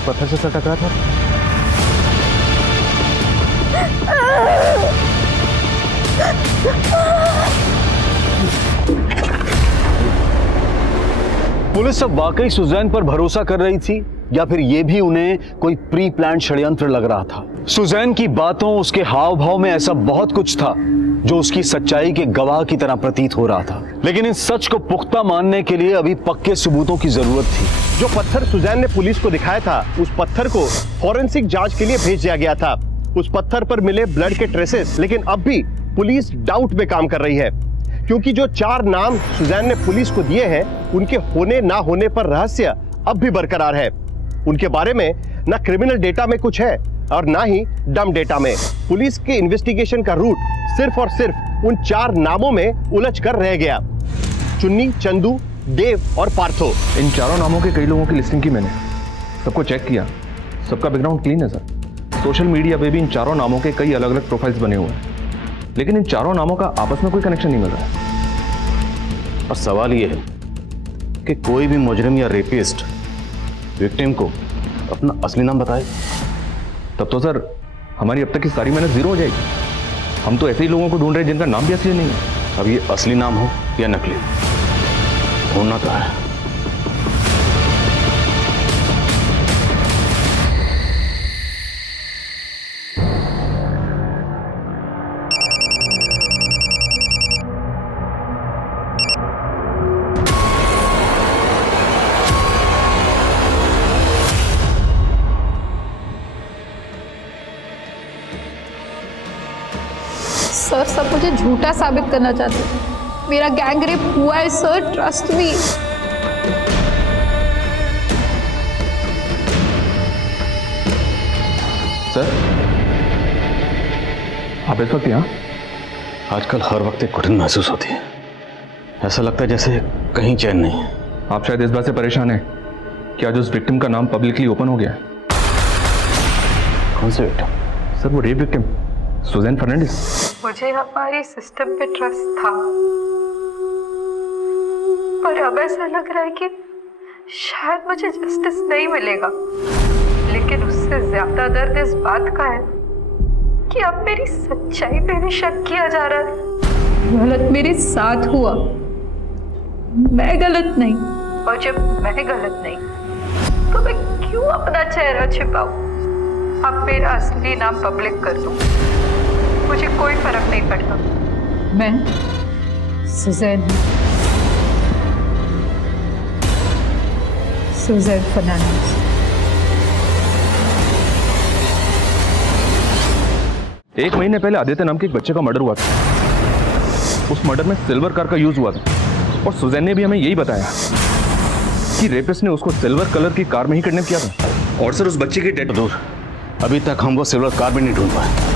पत्थर से सर टकरा था। पुलिस अब वाकई सुजैन पर भरोसा कर रही थी या फिर ये भी उन्हें कोई प्री प्लान षड्यंत्र लग रहा था। सुजैन की बातों, उसके हाव भाव में ऐसा बहुत कुछ था जो उसकी सच्चाई के गवाह की तरह प्रतीत हो रहा था, लेकिन इस सच को पुख्ता मानने के लिए अभी पक्के सबूतों की जरूरत थी। जो पत्थर सुजैन ने पुलिस को दिखाया था, उस पत्थर को फॉरेंसिक जांच के लिए भेज दिया गया था। उस पत्थर पर मिले ब्लड के ट्रेसेस, लेकिन अब भी पुलिस डाउट में काम कर रही है, क्योंकि जो 4 नाम सुजैन ने पुलिस को दिए हैं, उनके होने ना होने पर रहस्य अब भी बरकरार है। उनके बारे में ना क्रिमिनल डेटा में कुछ है और ना ही डम डेटा में। पुलिस के इन्वेस्टिगेशन का रूट सिर्फ और सिर्फ उन 4 नामों में उलझ कर रह गया, चुन्नी, चंदू, देव और पार्थो। इन चारों नामों के कई लोगों की लिस्टिंग की मैंने, सबको चेक किया, सबका बैकग्राउंड क्लीन है सर। सोशल मीडिया पे भी इन चारों नामों के कई अलग अलग प्रोफाइल्स बने हुए हैं, लेकिन इन चारों नामों का आपस में कोई कनेक्शन नहीं मिल रहा है। और सवाल यह है कि कोई भी मुजरिम या रेपिस्ट विक्टिम को अपना असली नाम बताए, तब तो सर हमारी अब तक की सारी मेहनत जीरो हो जाएगी। हम तो ऐसे ही लोगों को ढूंढ रहे हैं जिनका नाम भी असली नहीं है। अब ये असली नाम हो या नकली, ढूंढना तो है। सर सब मुझे झूठा साबित करना चाहते हैं। मेरा गैंग रेप हुआ है सर, ट्रस्ट मी। सर आप इस वक्त यहाँ? आजकल हर वक्त एक घुटन महसूस होती है, ऐसा लगता है जैसे कहीं चैन नहीं है। आप शायद इस बात से परेशान हैं कि आज उस विक्टिम का नाम पब्लिकली ओपन हो गया है। कौन से विक्टिम? सर वो रेप विक्टिम सुजैन फर्नांडिस। मुझे हमारी सिस्टम पे ट्रस्ट था, पर अब ऐसा लग रहा है कि शायद मुझे जस्टिस नहीं मिलेगा। लेकिन उससे ज्यादा दर्द इस बात का है कि अब मेरी सच्चाई पे भी शक किया जा रहा है। गलत मेरे साथ हुआ, मैं गलत नहीं, और जब मैं गलत नहीं तो मैं क्यों अपना चेहरा छिपाऊं? अब मेरा असली नाम पब्लिक कर दूं, मुझे कोई फर्क नहीं पड़ता। मैं सुजैन हूं, सुजैन फर्नांडिस। एक महीने पहले आदित्य नाम के एक बच्चे का मर्डर हुआ था। उस मर्डर में सिल्वर कार का यूज हुआ था, और सुजैन ने भी हमें यही बताया कि रेपिस्ट ने उसको सिल्वर कलर की कार में ही किडनैप किया था। और सर उस बच्चे की डेड दूर, अभी तक हम वो सिल्वर कार भी नहीं ढूंढ पाए।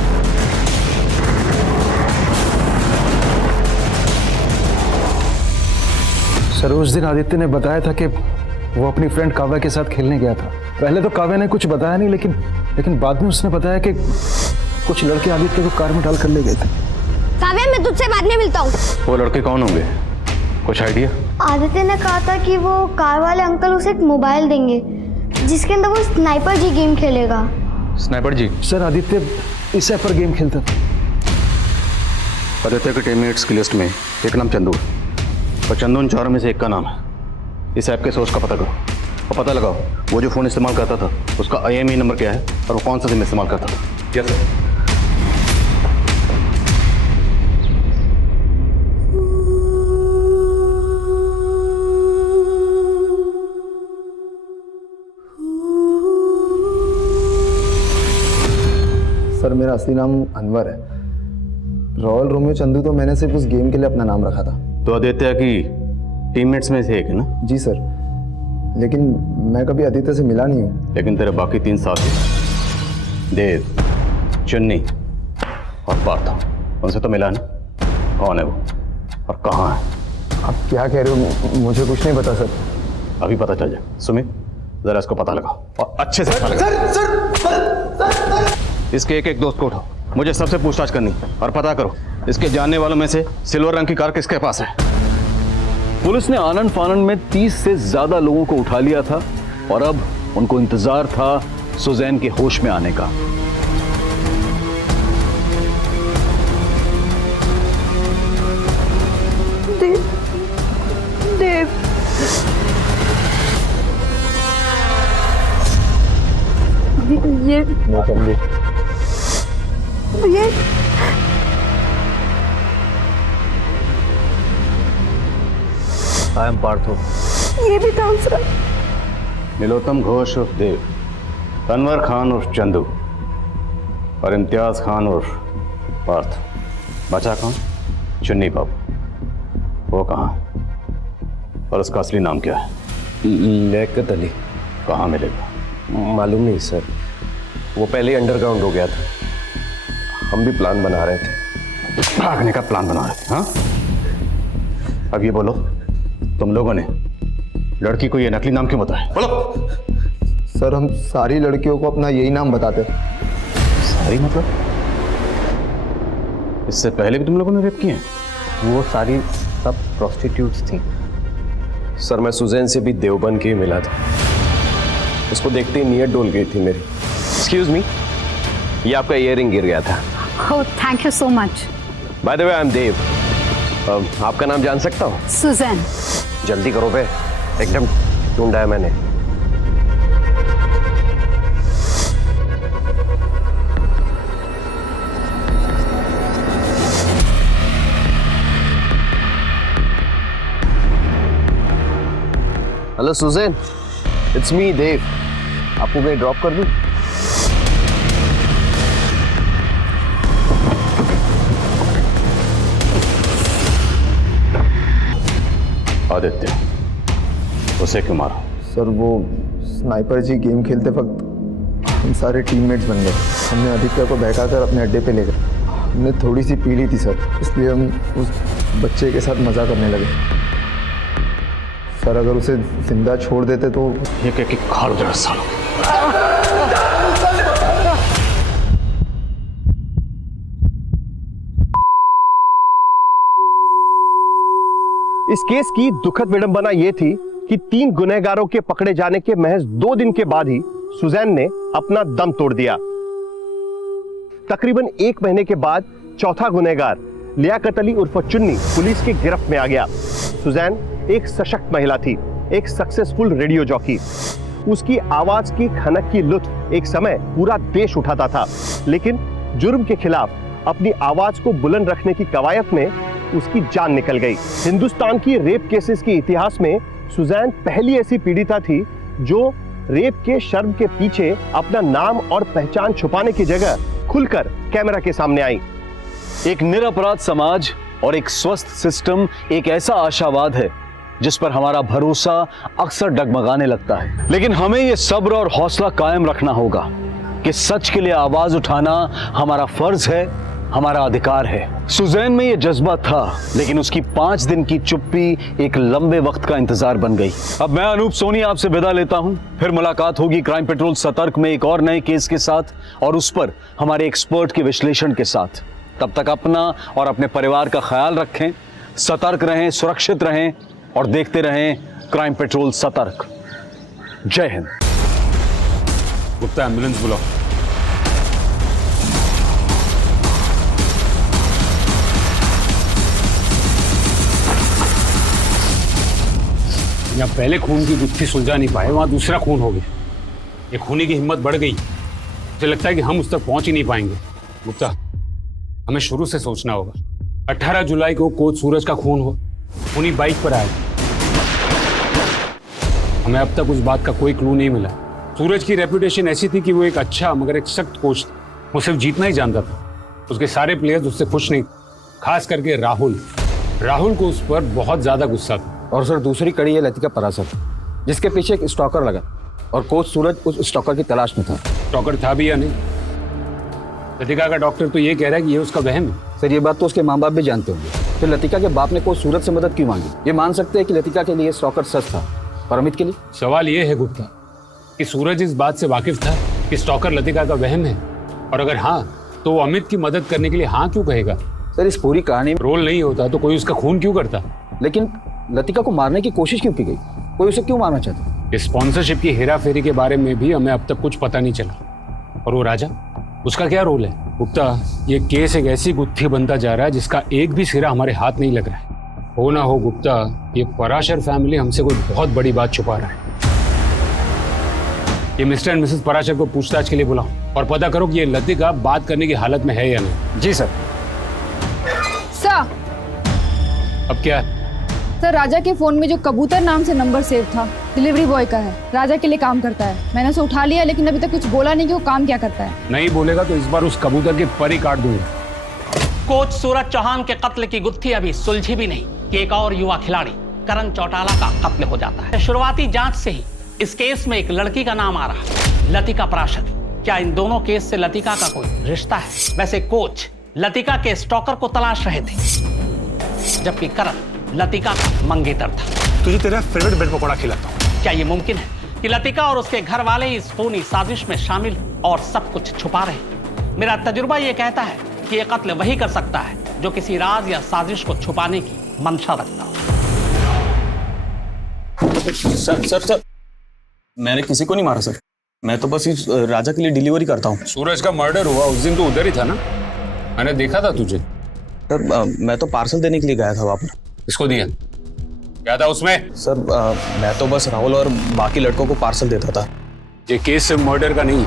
सर उस दिन आदित्य ने बताया था कि वो अपनी फ्रेंड काव्या के साथ खेलने गया था। पहले तो काव्या ने कुछ बताया नहीं, लेकिन बाद में उसने बताया कि कुछ लड़के आदित्य को कार में डाल कर ले गए थे। काव्या मैं तुझसे बाद में मिलता हूँ। वो लड़के कौन होंगे, कुछ आइडिया? आदित्य ने कहा था कि वो कार वाले अंकल उसे एक मोबाइल देंगे जिसके अंदर वो स्नाइपर जी गेम खेलेगा। स्नाइपर जी? सर आदित्य इस ऐप पर गेम खेलता था। आदित्य के टीममेट्स की लिस्ट में एक नाम चंदू है, और चंदू उन 4 में से एक का नाम है। इस ऐप के सोर्स का पता करो और पता लगाओ वो जो फ़ोन इस्तेमाल करता था उसका IMEI नंबर क्या है और वो कौन सा सिम इस्तेमाल करता था। क्या सर? सर मेरा असली नाम अनवर है। रॉयल रोमियो चंदू तो मैंने सिर्फ उस गेम के लिए अपना नाम रखा था। तो आदित्य की टीममेट्स में से एक है ना? जी सर, लेकिन मैं कभी आदित्य से मिला नहीं हूँ। लेकिन तेरे बाकी 3 साथी देव, चुन्नी और पार्थ, उनसे तो मिला ना? कौन है वो और कहाँ है? आप क्या कह रहे हो? मुझे कुछ नहीं पता सर। अभी पता चल जाए। सुमित जरा इसको पता लगाओ और अच्छे से पता लगाओ। इसके एक दोस्त को उठाओ, मुझे सबसे पूछताछ करनी और पता करो इसके जानने वालों में से सिल्वर रंग की कार किसके पास है। पुलिस ने आनंद फानन में 30 से ज्यादा लोगों को उठा लिया था और अब उनको इंतजार था सुजैन के होश में आने का। देव ये ये आई एम पार्थो। ये भी था उसका। नीलोत्तम घोष उर्फ देव, अनवर खान उर्फ चंदू और इम्तियाज खान उर्फ पार्थ। बचा कौन? चुन्नी बाबू। वो कहाँ और उसका असली नाम क्या है? लियाकत अली। कहाँ मिलेगा? मालूम नहीं सर, वो पहले अंडरग्राउंड हो गया था। हम भी प्लान बना रहे थे। भागने का प्लान बना रहे थे? हाँ, अब ये बोलो, तुम लोगों ने लड़की को ये नकली नाम क्यों बताया? बोलो। सर हम सारी लड़कियों को अपना यही नाम बताते। सारी मतलब? इससे पहले भी तुम लोगों ने रेप किए? वो सारी सब प्रोस्टिट्यूट्स थी। सर मैं सुजैन से भी देवबंद के ही मिला था। उसको देखते ही नीयत डोल गई थी मेरी। एक्सक्यूज मी, ये आपका इयररिंग गिर गया था। Oh, thank you so much. By the way I am Dev. आपका नाम जान सकता हूँ? सुजैन। जल्दी करो बे, एकदम ढूंढा है मैंने। हेलो सुजैन, इट्स मी देव। आपको मैं ड्रॉप कर दूं? आदित्य, उसे क्यों मारा? सर वो स्नाइपर जी गेम खेलते वक्त हम सारे टीममेट्स बन गए। हमने आदित्य को बहकाकर अपने अड्डे पे ले गए। हमने थोड़ी सी पी ली थी सर, इसलिए हम उस बच्चे के साथ मजा करने लगे। सर अगर उसे जिंदा छोड़ देते तो ये कह के खाड़ उधर सालों। इस केस की दुखद विडंबना यह थी कि 3 गुनहगारों के पकड़े जाने के महज 2 दिन के बाद ही सुजैन ने अपना दम तोड़ दिया। तकरीबन 1 महीने के बाद चौथा गुनहगार लियाकत अली उर्फ चुन्नी पुलिस की गिरफ्त में आ गया। सुजैन एक सशक्त महिला थी, एक सक्सेसफुल रेडियो जॉकी। उसकी आवाज की खनक की लुत्फ एक समय पूरा देश उठाता था, लेकिन जुर्म के खिलाफ अपनी आवाज को बुलंद रखने की कवायद में उसकी जान निकल गई। हिंदुस्तान की रेप केसेस के इतिहास में सुजैन पहली ऐसी पीड़िता थी जो रेप के शर्म के पीछे अपना नाम और पहचान छुपाने की जगह खुलकर कैमरा के सामने आई। एक निरपराध समाज और एक स्वस्थ सिस्टम एक ऐसा आशावाद है जिस पर हमारा भरोसा अक्सर डगमगाने लगता है, लेकिन हमें यह सब्र और हौसला कायम रखना होगा कि सच के लिए आवाज उठाना हमारा फर्ज है, हमारा अधिकार है। सुजैन में यह जज्बा था, लेकिन उसकी 5 दिन की चुप्पी एक लंबे वक्त का इंतजार बन गई। अब मैं अनूप सोनी आपसे विदा लेता हूं। फिर मुलाकात होगी क्राइम पेट्रोल सतर्क में एक और नए केस के साथ और उस पर हमारे एक्सपर्ट के विश्लेषण के साथ। तब तक अपना और अपने परिवार का ख्याल रखें, सतर्क रहें, सुरक्षित रहें और देखते रहें क्राइम पेट्रोल सतर्क। जय हिंद। गुप्ता, एम्बुलेंस बुलाओ। यहाँ पहले खून की गुत्थी सुलझा नहीं पाए, वहां दूसरा खून हो गया। ये खूनी की हिम्मत बढ़ गई। मुझे लगता है कि हम उस तक पहुंच ही नहीं पाएंगे। गुप्ता, हमें शुरू से सोचना होगा। 18 जुलाई को कोच सूरज का खून हो, खूनी बाइक पर आया। हमें अब तक उस बात का कोई क्लू नहीं मिला। सूरज की रेपुटेशन ऐसी थी कि वो एक अच्छा मगर एक सख्त कोच था। वो सिर्फ जीतना ही जानता था। उसके सारे प्लेयर्स उससे खुश नहीं, खास करके राहुल को उस पर बहुत ज्यादा गुस्सा था। और सर दूसरी कड़ी है लतिका परासर, जिसके पीछे एक स्टॉकर लगा और कोच सूरज उस स्टॉकर की तलाश में था। स्टॉकर था भी या नहीं? लतिका का डॉक्टर तो ये कह रहा है कि ये उसका वहम है। सर ये बात तो उसके माँ बाप भी जानते होंगे। तो लतिका के बाप ने कोच सूरज से मदद क्यों मांगी? ये मान सकते हैं कि लतिका के लिए स्टॉकर सच था, पर अमित के लिए? सवाल ये है गुप्ता कि सूरज इस बात से वाकिफ था कि स्टॉकर लतिका का वहम है, और अगर हाँ तो वो अमित की मदद करने के लिए हाँ क्यों कहेगा? सर इस पूरी कहानी में रोल नहीं होता तो कोई उसका खून क्यों करता? लेकिन लतिका को मारने की कोशिश क्यों की गई? कोई उसे क्यों मारना चाहता? स्पॉन्सरशिप की हेराफेरी के बारे में भी हमें अब तक कुछ पता नहीं चला। और वो राजा, उसका क्या रोल है? गुप्ता, ये केस एक ऐसी गुत्थी बनता जा रहा है जिसका एक भी सिरा हमारे हाथ नहीं लग रहा है। हो ना हो गुप्ता, ये पराशर फैमिली हमसे कोई बहुत बड़ी बात छुपा रहा है। ये मिस्टर एंड मिसेस पराशर को पूछताछ के लिए बुलाओ और पता करो कि ये लतिका बात करने की हालत में है या नहीं। जी सर। सर, अब क्या? सर राजा के फोन में जो कबूतर नाम से नंबर सेव था डिलीवरी बॉय का है, राजा के लिए काम करता है। मैंने उसे उठा लिया लेकिन अभी तक कुछ बोला नहीं कि वो काम क्या करता है। नहीं बोलेगा तो इस बार उस कबूतर के पर ही काट दूंगा। कोच सूरज चौहान के कत्ल की गुत्थी अभी सुलझी भी नहीं कि एक और युवा खिलाड़ी करण चौटाला का कत्ल हो जाता है। शुरुआती जांच से ही इस केस में एक लड़की का नाम आ रहा है, लतिका पराशर। क्या इन दोनों केस से लतिका का कोई रिश्ता है? वैसे कोच लतिका के स्टॉकर को तलाश रहे थे, जबकि करण लतिका का मंगेतर था। तुझे तेरा फेवरेट ब्रेड पकौड़ा खिलाता हूँ। क्या ये मुमकिन है कि लतिका और उसके घर वाले इस खूनी साजिश में शामिल और सब कुछ छुपा रहे? मेरा तजुर्बा ये कहता है कि ये कत्ल वही कर सकता है जो किसी राज या साजिश को छुपाने की मंशा रखता हो। सर मैंने किसी को नहीं मारा सर, मैं तो बस इस राजा के लिए डिलीवरी करता हूँ। सूरज का मर्डर हुआ उस दिन तो उधर ही था ना, मैंने देखा था तुझे। सर मैं तो पार्सल देने के लिए गया था वहाँ पर। किसको दिया? क्या था उसमें? सर मैं तो बस राहुल और बाकी लड़कों को पार्सल देता था। ये केस सिर्फ मर्डर का नहीं,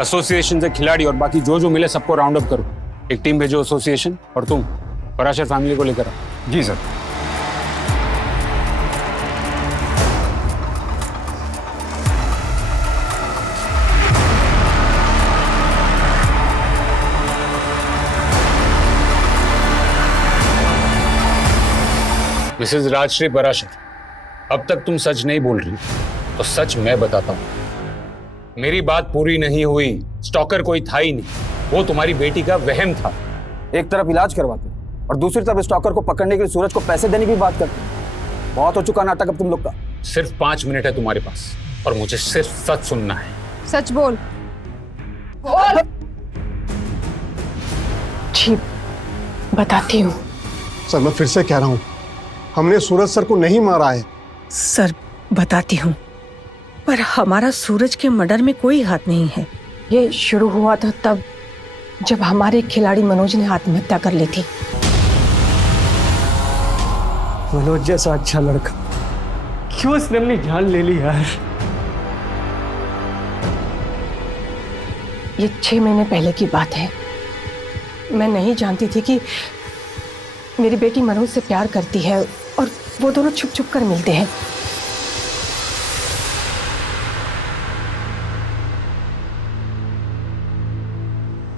एसोसिएशन से खिलाड़ी और बाकी जो मिले सबको राउंड अप करो। एक टीम भेजो एसोसिएशन, और तुम पराशर फैमिली को लेकर आओ। जी सर। मिसेस राजश्री पराशर, अब तक तुम सच नहीं बोल रही, तो सच मैं बताता हूं। मेरी बात पूरी नहीं हुई। स्टॉकर कोई था ही नहीं, वो तुम्हारी बेटी का वहम था। एक तरफ इलाज करवाते और दूसरी तरफ स्टॉकर को पकड़ने के लिए सूरज को पैसे देने की बात करते। बहुत हो चुका नाटक अब तुम लोग का। सिर्फ 5 मिनट है तुम्हारे पास और मुझे सिर्फ सच सुनना है। सच बोल। बोल। जी बताती हूँ। सर मैं फिर से कह रहा हूँ, हमने सूरज सर को नहीं मारा है। सर बताती हूँ, पर हमारा सूरज के मर्डर में कोई हाथ नहीं है। ये शुरू हुआ था तब जब हमारे खिलाड़ी मनोज ने आत्महत्या कर ली थी। मनोज जैसा अच्छा लड़का क्यों उसने अपनी जान ले ली यार? ये 6 महीने पहले की बात है। मैं नहीं जानती थी कि मेरी बेटी मनोज से प्यार करती है और वो दोनों छुप छुप कर मिलते हैं।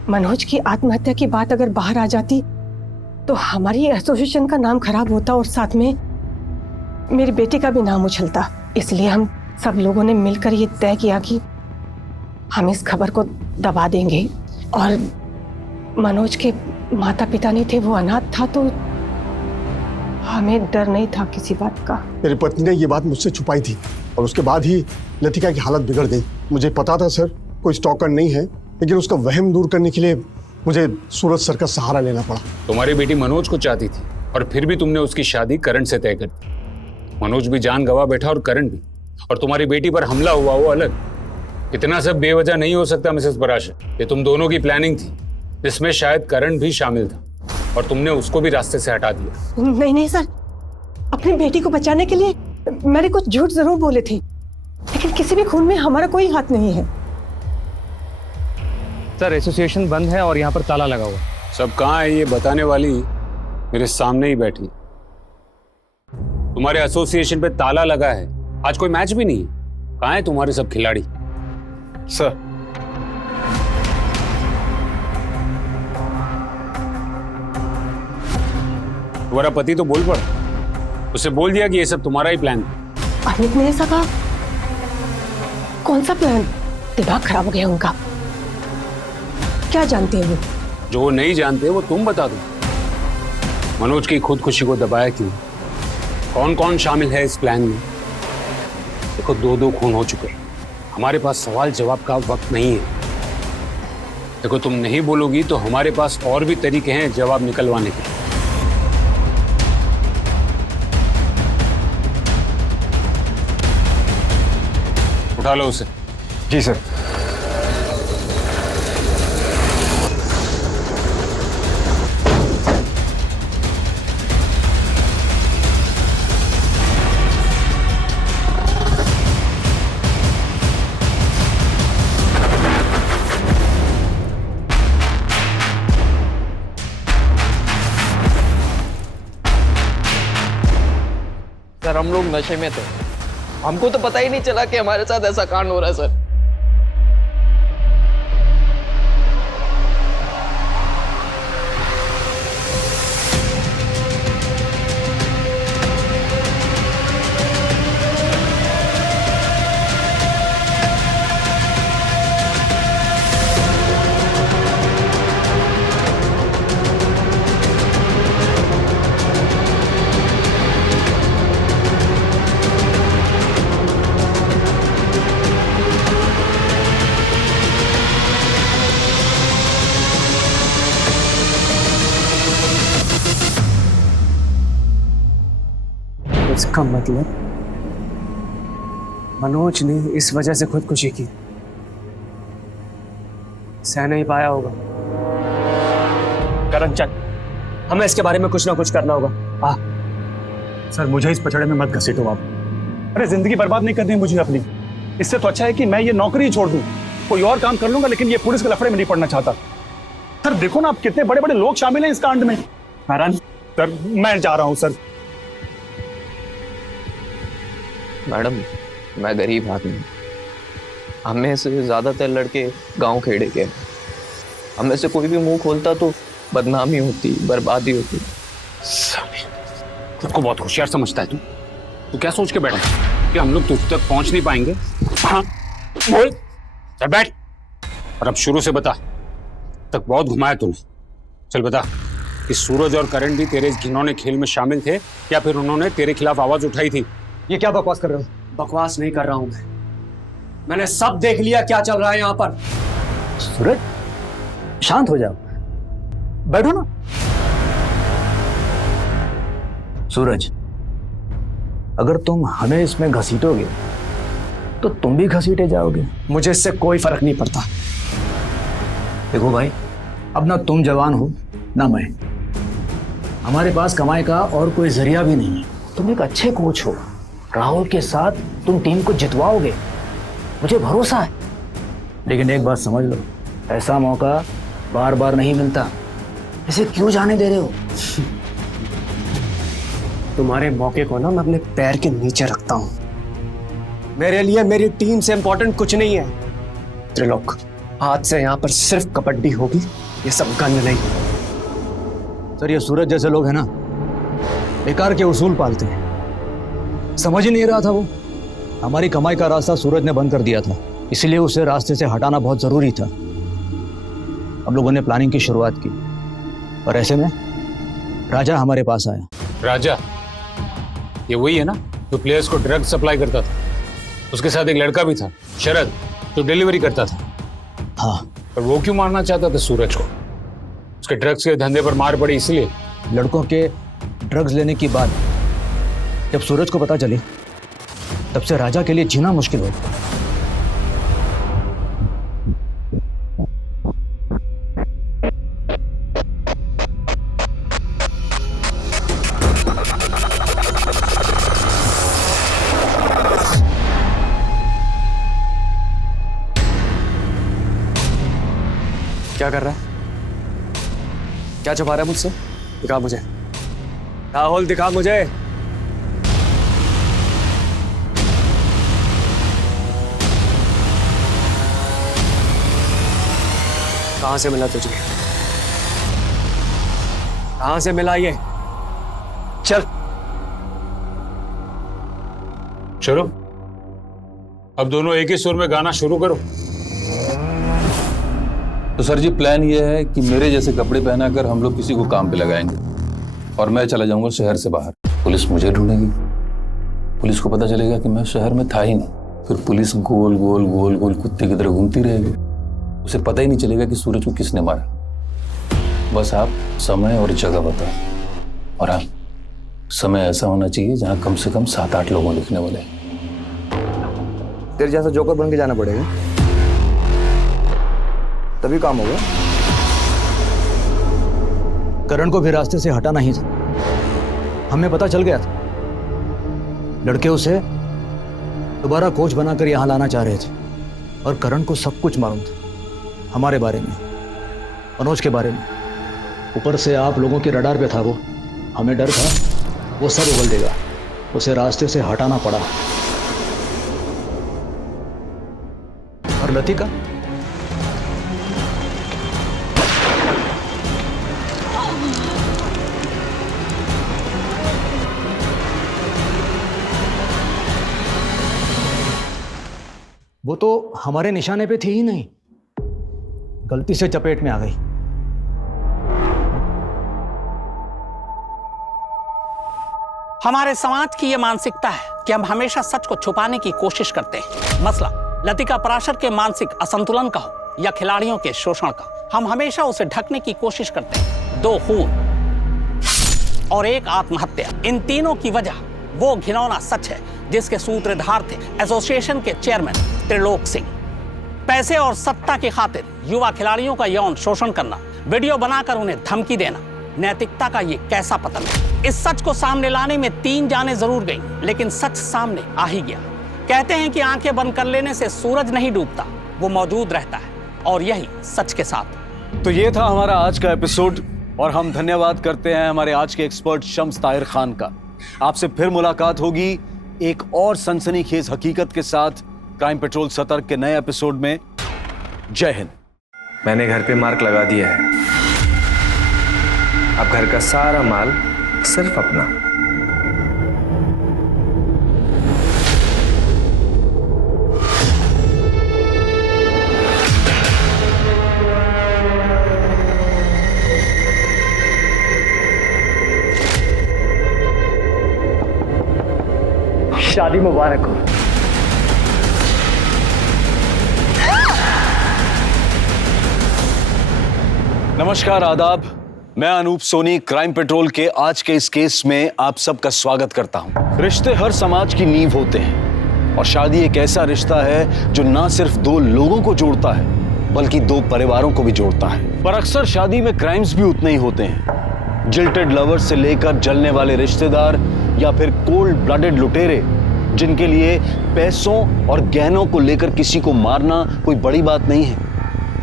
मनोज की आत्महत्या की बात अगर बाहर आ जाती तो हमारी एसोसिएशन का नाम खराब होता और साथ में मेरी बेटी का भी नाम उछलता। इसलिए हम सब लोगों ने मिलकर ये तय किया कि हम इस खबर को दबा देंगे। और मनोज के माता पिता नहीं थे, वो अनाथ था, तो हमें डर नहीं था किसी बात का। मेरी पत्नी ने ये बात मुझसे छुपाई थी और उसके बाद ही लतिका की हालत बिगड़ गई। मुझे पता था सर कोई स्टॉकर नहीं है, लेकिन उसका वहम दूर करने के लिए मुझे सूरज सर का सहारा लेना पड़ा। तुम्हारी बेटी मनोज को चाहती थी और फिर भी तुमने उसकी शादी करण से तय कर दी। मनोज भी जान गवा बैठा और करण भी, और तुम्हारी बेटी पर हमला हुआ वो अलग। इतना सब बेवजह नहीं हो सकता मिसेस पराशर। ये तुम दोनों की प्लानिंग थी, जिसमें शायद करण भी शामिल था और तुमने उसको भी रास्ते से हटा दिया। नहीं नहीं सर, अपनी बेटी को बचाने के लिए मैंने कुछ झूठ जरूर बोले थे, लेकिन किसी भी खून में हमारा कोई हाथ नहीं है। सर एसोसिएशन बंद है और यहाँ पर ताला लगा हुआ। सब कहाँ है ये बताने वाली मेरे सामने ही बैठी। तुम्हारे एसोसिएशन पे ताला लगा है, आज कोई मैच भी नहीं है। कहाँ है तुम्हारे सब खिलाड़ी? सर तुम्हारा पति तो बोल पड़ा, उसे बोल दिया कि ये सब तुम्हारा ही प्लान था। अमित ने ऐसा कहा? कौन सा प्लान? दिमाग खराब हो गया उनका। क्या जानते हैं वो? जो वो नहीं जानते वो तुम बता दो। मनोज की खुदकुशी को दबाया क्यों? कौन कौन शामिल है इस प्लान में? देखो 2 खून हो चुके हैं, हमारे पास सवाल जवाब का वक्त नहीं है। देखो तुम नहीं बोलोगी तो हमारे पास और भी तरीके हैं जवाब निकलवाने के। उठा लो उसे। जी सर। सर हम लोग नशे में थे, हमको तो पता ही नहीं चला कि हमारे साथ ऐसा कांड हो रहा है सर। इसका मतलब मनोज ने इस वजह से खुदकुशी की, सह नहीं पाया होगा। करण चल, हमें इसके बारे में कुछ ना कुछ करना होगा। सर मुझे इस पचड़े में मत घसीटो आप। अरे जिंदगी बर्बाद नहीं करनी मुझे अपनी। इससे तो अच्छा है कि मैं ये नौकरी ही छोड़ दूं, कोई और काम कर लूंगा, लेकिन ये पुलिस के लफड़े में नहीं पड़ना चाहता। सर देखो ना आप, कितने बड़े बड़े लोग शामिल हैं इस कांड में। नारायण सर, मैं जा रहा हूं सर। मैडम मैं गरीब आदमी, हमें से ज्यादातर लड़के गांव खेड़े के, हमें से कोई भी मुंह खोलता तो बदनामी होती, बर्बादी होती। खुद को बहुत होशियार समझता है तू क्या सोच के बैठा कि हम लोग तुझ तक पहुंच नहीं पाएंगे? हाँ बोल, चल बैठ। और अब शुरू से बता, तक बहुत घुमाया तूने, चल बता कि सूरज और करण भी तेरे इस घिनौने खेल में शामिल थे या फिर उन्होंने तेरे खिलाफ आवाज उठाई थी? ये क्या बकवास कर रहे हो? बकवास नहीं कर रहा हूं मैंने सब देख लिया क्या चल रहा है यहाँ पर। सूरज शांत हो जाओ, बैठो ना। सूरज, अगर तुम हमें इसमें घसीटोगे तो तुम भी घसीटे जाओगे। मुझे इससे कोई फर्क नहीं पड़ता। देखो भाई, अब ना तुम जवान हो ना मैं, हमारे पास कमाई का और कोई जरिया भी नहीं है। तुम एक अच्छे कोच हो, राहुल के साथ तुम टीम को जितवाओगे, मुझे भरोसा है। लेकिन एक बात समझ लो, ऐसा मौका बार बार नहीं मिलता, इसे क्यों जाने दे रहे हो? तुम्हारे मौके को ना मैं अपने पैर के नीचे रखता हूं। मेरे लिए मेरी टीम से इंपॉर्टेंट कुछ नहीं है। त्रिलोक, आज से यहां पर सिर्फ कबड्डी होगी, ये सब गन नहीं। सर ये सूरज जैसे लोग हैं ना, बेकार के उसूल पालते हैं। समझ ही नहीं रहा था वो, हमारी कमाई का रास्ता सूरज ने बंद कर दिया था, इसलिए उसे रास्ते से हटाना बहुत जरूरी था। हम लोगों ने प्लानिंग की शुरुआत की और ऐसे में राजा हमारे पास आया। राजा ये वही है ना जो प्लेयर्स को ड्रग सप्लाई करता था? उसके साथ एक लड़का भी था शरद, जो डिलीवरी करता था। हाँ, पर वो क्यों मारना चाहता था सूरज को? उसके ड्रग्स के धंधे पर मार पड़ी इसलिए? लड़कों के ड्रग्स लेने की बात जब सूरज को पता चली, तब से राजा के लिए जीना मुश्किल हो गया। क्या कर रहा है? क्या छुपा रहा है मुझसे? दिखा मुझे राहुल, दिखा मुझे। कहां से मिला तुझे? कहां से मिला ये? चल चलो अब दोनों एक ही सुर में गाना शुरू करो। तो सर जी प्लान ये है कि मेरे जैसे कपड़े पहनाकर हम लोग किसी को काम पे लगाएंगे और मैं चला जाऊंगा शहर से बाहर। पुलिस मुझे ढूंढेगी, पुलिस को पता चलेगा कि मैं शहर में था ही नहीं, फिर पुलिस गोल गोल गोल गोल कुत्ते की तरह घूमती रहेगी, उसे पता ही नहीं चलेगा कि सूरज को किसने मारा। बस आप समय और जगह बताओ, और हाँ समय ऐसा होना चाहिए जहां कम से कम 7-8 लोगों लिखने वाले। तेरे जैसा जोकर बन के जाना पड़ेगा, तभी काम होगा। करण को भी रास्ते से हटाना ही था, हमें पता चल गया था। लड़के उसे दोबारा कोच बनाकर यहां लाना चाह रहे थे और करण को सब कुछ मालूम था, हमारे बारे में, मनोज के बारे में। ऊपर से आप लोगों के रडार पे था वो, हमें डर था वो सब उगल देगा। उसे रास्ते से हटाना पड़ा। और लतिका? वो तो हमारे निशाने पे थी ही नहीं, गलती से चपेट में आ गई। हमारे समाज की यह मानसिकता है कि हम हमेशा सच को छुपाने की कोशिश करते हैं। मसला लतिका पराशर के मानसिक असंतुलन का हो या खिलाड़ियों के शोषण का, हम हमेशा उसे ढकने की कोशिश करते हैं। 2 खून और 1 आत्महत्या, इन तीनों की वजह वो घिनौना सच है जिसके सूत्रधार थे एसोसिएशन के चेयरमैन त्रिलोक सिंह। पैसे और सत्ता की खातिर युवा खिलाड़ियों का यौन शोषण करना, वीडियो बनाकर उन्हें धमकी देना, नैतिकता का ये कैसा पतन है। इस सच को सामने लाने में 3 जानें जरूर गईं, लेकिन सच सामने आ ही गया। कहते हैं कि आंखें बंद कर लेने से सूरज नहीं डूबता, वो मौजूद रहता है, और यही सच के साथ। तो ये था हमारा आज का एपिसोड, और हम धन्यवाद करते हैं हमारे आज के एक्सपर्ट शम्स ताहिर खान का। आपसे फिर मुलाकात होगी एक और सनसनीखेज हकीकत के साथ क्राइम पेट्रोल सतर्क के नए एपिसोड में। जय हिंद। मैंने घर पे मार्क लगा दिया है, अब घर का सारा माल सिर्फ अपना। शादी मुबारक हो। नमस्कार, आदाब। मैं अनूप सोनी क्राइम पेट्रोल के आज के इस केस में आप सबका स्वागत करता हूं। रिश्ते हर समाज की नींव होते हैं, और शादी एक ऐसा रिश्ता है जो ना सिर्फ 2 लोगों को जोड़ता है बल्कि 2 परिवारों को भी जोड़ता है। पर अक्सर शादी में क्राइम्स भी उतने ही होते हैं। जिल्टेड लवर से लेकर जलने वाले रिश्तेदार, या फिर कोल्ड ब्लडेड लुटेरे जिनके लिए पैसों और गहनों को लेकर किसी को मारना कोई बड़ी बात नहीं है,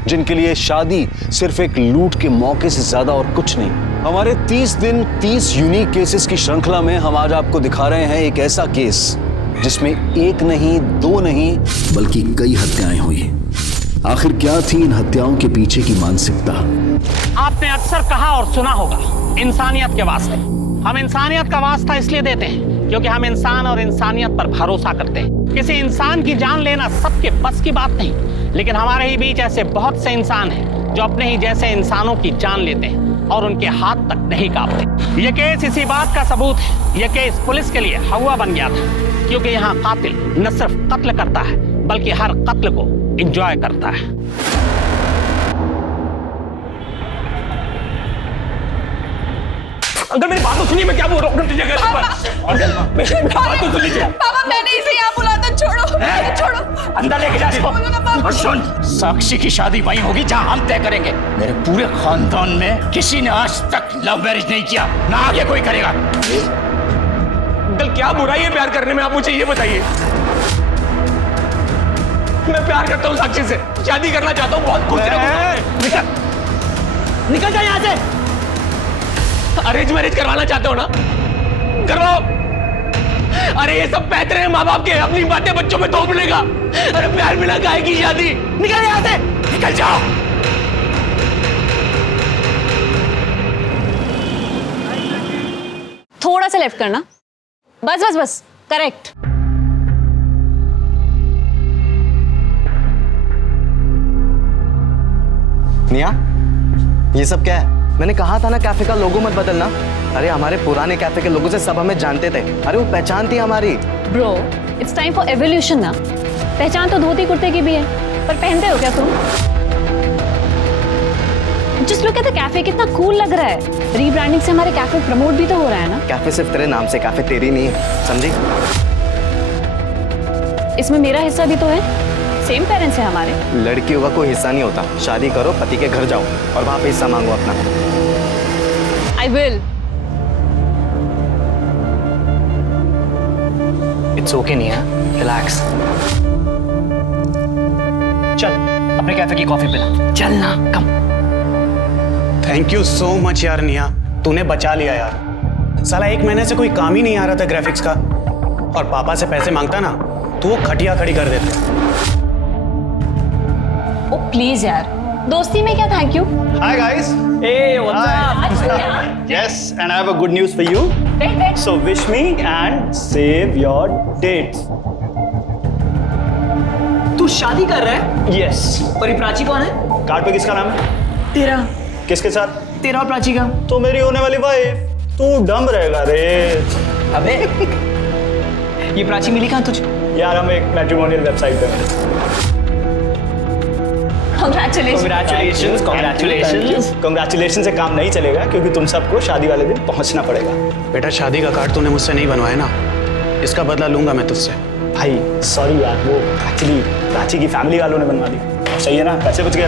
जिनके लिए शादी सिर्फ एक लूट के मौके से ज्यादा और कुछ नहीं। हमारे 30 दिन 30 यूनिक केसेस की श्रृंखला में हम आज आपको दिखा रहे हैं एक ऐसा केस जिसमें 1 नहीं 2 नहीं बल्कि कई हत्याएं हुई। आखिर क्या थी इन हत्याओं के पीछे की मानसिकता? आपने अक्सर कहा और सुना होगा, इंसानियत के वास्ते। हम इंसानियत का वास्ता इसलिए देते हैं क्योंकि हम इंसान और इंसानियत पर भरोसा करते हैं। किसी इंसान की जान लेना सबके बस की बात नहीं, लेकिन हमारे ही बीच ऐसे बहुत से इंसान हैं जो अपने ही जैसे इंसानों की जान लेते हैं और उनके हाथ तक नहीं कांपते। ये केस इसी बात का सबूत है। ये केस पुलिस के लिए हवा बन गया था, क्योंकि यहाँ कातिल न सिर्फ कत्ल करता है बल्कि हर कत्ल को एंजॉय करता है। अंकल मेरी बात तो सुनिए, मैं क्या बोल रहा हूँ। अंकल मेरी बात तो सुन लीजिए। पापा मैंने इसे यहाँ बुलाया था, छोड़ो छोड़ो। अंदर लेके जा इसको। और सुन, साक्षी की शादी वहीं होगी जहाँ हम तय करेंगे। मेरे पूरे खानदान में किसी ने आज तक लव मैरिज नहीं किया, ना आगे कोई करेगा। अंकल क्या बुराई है प्यार करने में, आप मुझे ये बताइए। मैं प्यार करता हूँ साक्षी से, शादी करना चाहता हूँ, बहुत खुश रहूंगा। निकल जा यहाँ से। अरेंज मैरिज करवाना चाहते हो ना, करवाओ। अरे ये सब पैतरे हैं माँ बाप के, अपनी बातें बच्चों में थोप लेगा। अरे प्यार बिना काहे की शादी, निकल यहाँ से, निकल जाओ। थोड़ा सा लेफ्ट करना, बस बस बस, करेक्ट। निया, ये सब क्या है? मैंने कहा था ना कैफे का लोगो मत बदलना। अरे हमारे पुराने कैफे के लोगों से सब हमें जानते थे। अरे वो पहचान थी हमारी। Bro, it's time for evolution ना। पहचान तो धोती कुर्ते की भी है, पर पहनते हो क्या तुम? जिस लोग कहते कैफे कितना कूल लग रहा है। रीब्रांडिंग से हमारे कैफे प्रमोट भी तो हो रहा है ना। कैफे सिर्फ तेरे नाम से, कैफे तेरी नहीं है, समझी? इसमें मेरा हिस्सा भी तो है, सेम पेरेंट्स है हमारे। लड़कियों का कोई हिस्सा नहीं होता। शादी करो, पति के घर जाओ और वहां पे हिस्सा मांगो अपना। I will. It's okay निया, relax. चल अपने कैफे की कॉफी पिला। चल ना, कम। थैंक यू सो मच यार निया, तूने बचा लिया यार। साला 1 महीने से कोई काम ही नहीं आ रहा था ग्राफिक्स का। और पापा से पैसे मांगता ना तो वो खटिया खड़ी कर देते। ओ प्लीज यार, दोस्ती में क्या thank you. Hi guys. Hey, what's up? Yes, and I have a good news for you. So wish me and save your dates. तू शादी कर रहा है? Yes. और ये प्राची कौन है? कार्ड पे किसका नाम है? तेरा। किसके साथ? तेरा और प्राची का। तो मेरी होने वाली वाइफ। तू डम रहेगा रे। अबे ये प्राची मिली कहाँ तुझे? यार हम एक मैट्रिमोनियल वेबसाइट पे हैं। Congratulations से काम नहीं चलेगा क्योंकि तुम सबको शादी वाले दिन पहुंचना पड़ेगा। बेटा शादी का कार्ड तूने मुझसे नहीं बनवाया ना, इसका बदला लूंगा मैं तुझसे। भाई सॉरी यार, वो एक्चुअली प्राची की फैमिली वालों ने बनवा दी। सही है ना, पैसे बच गए।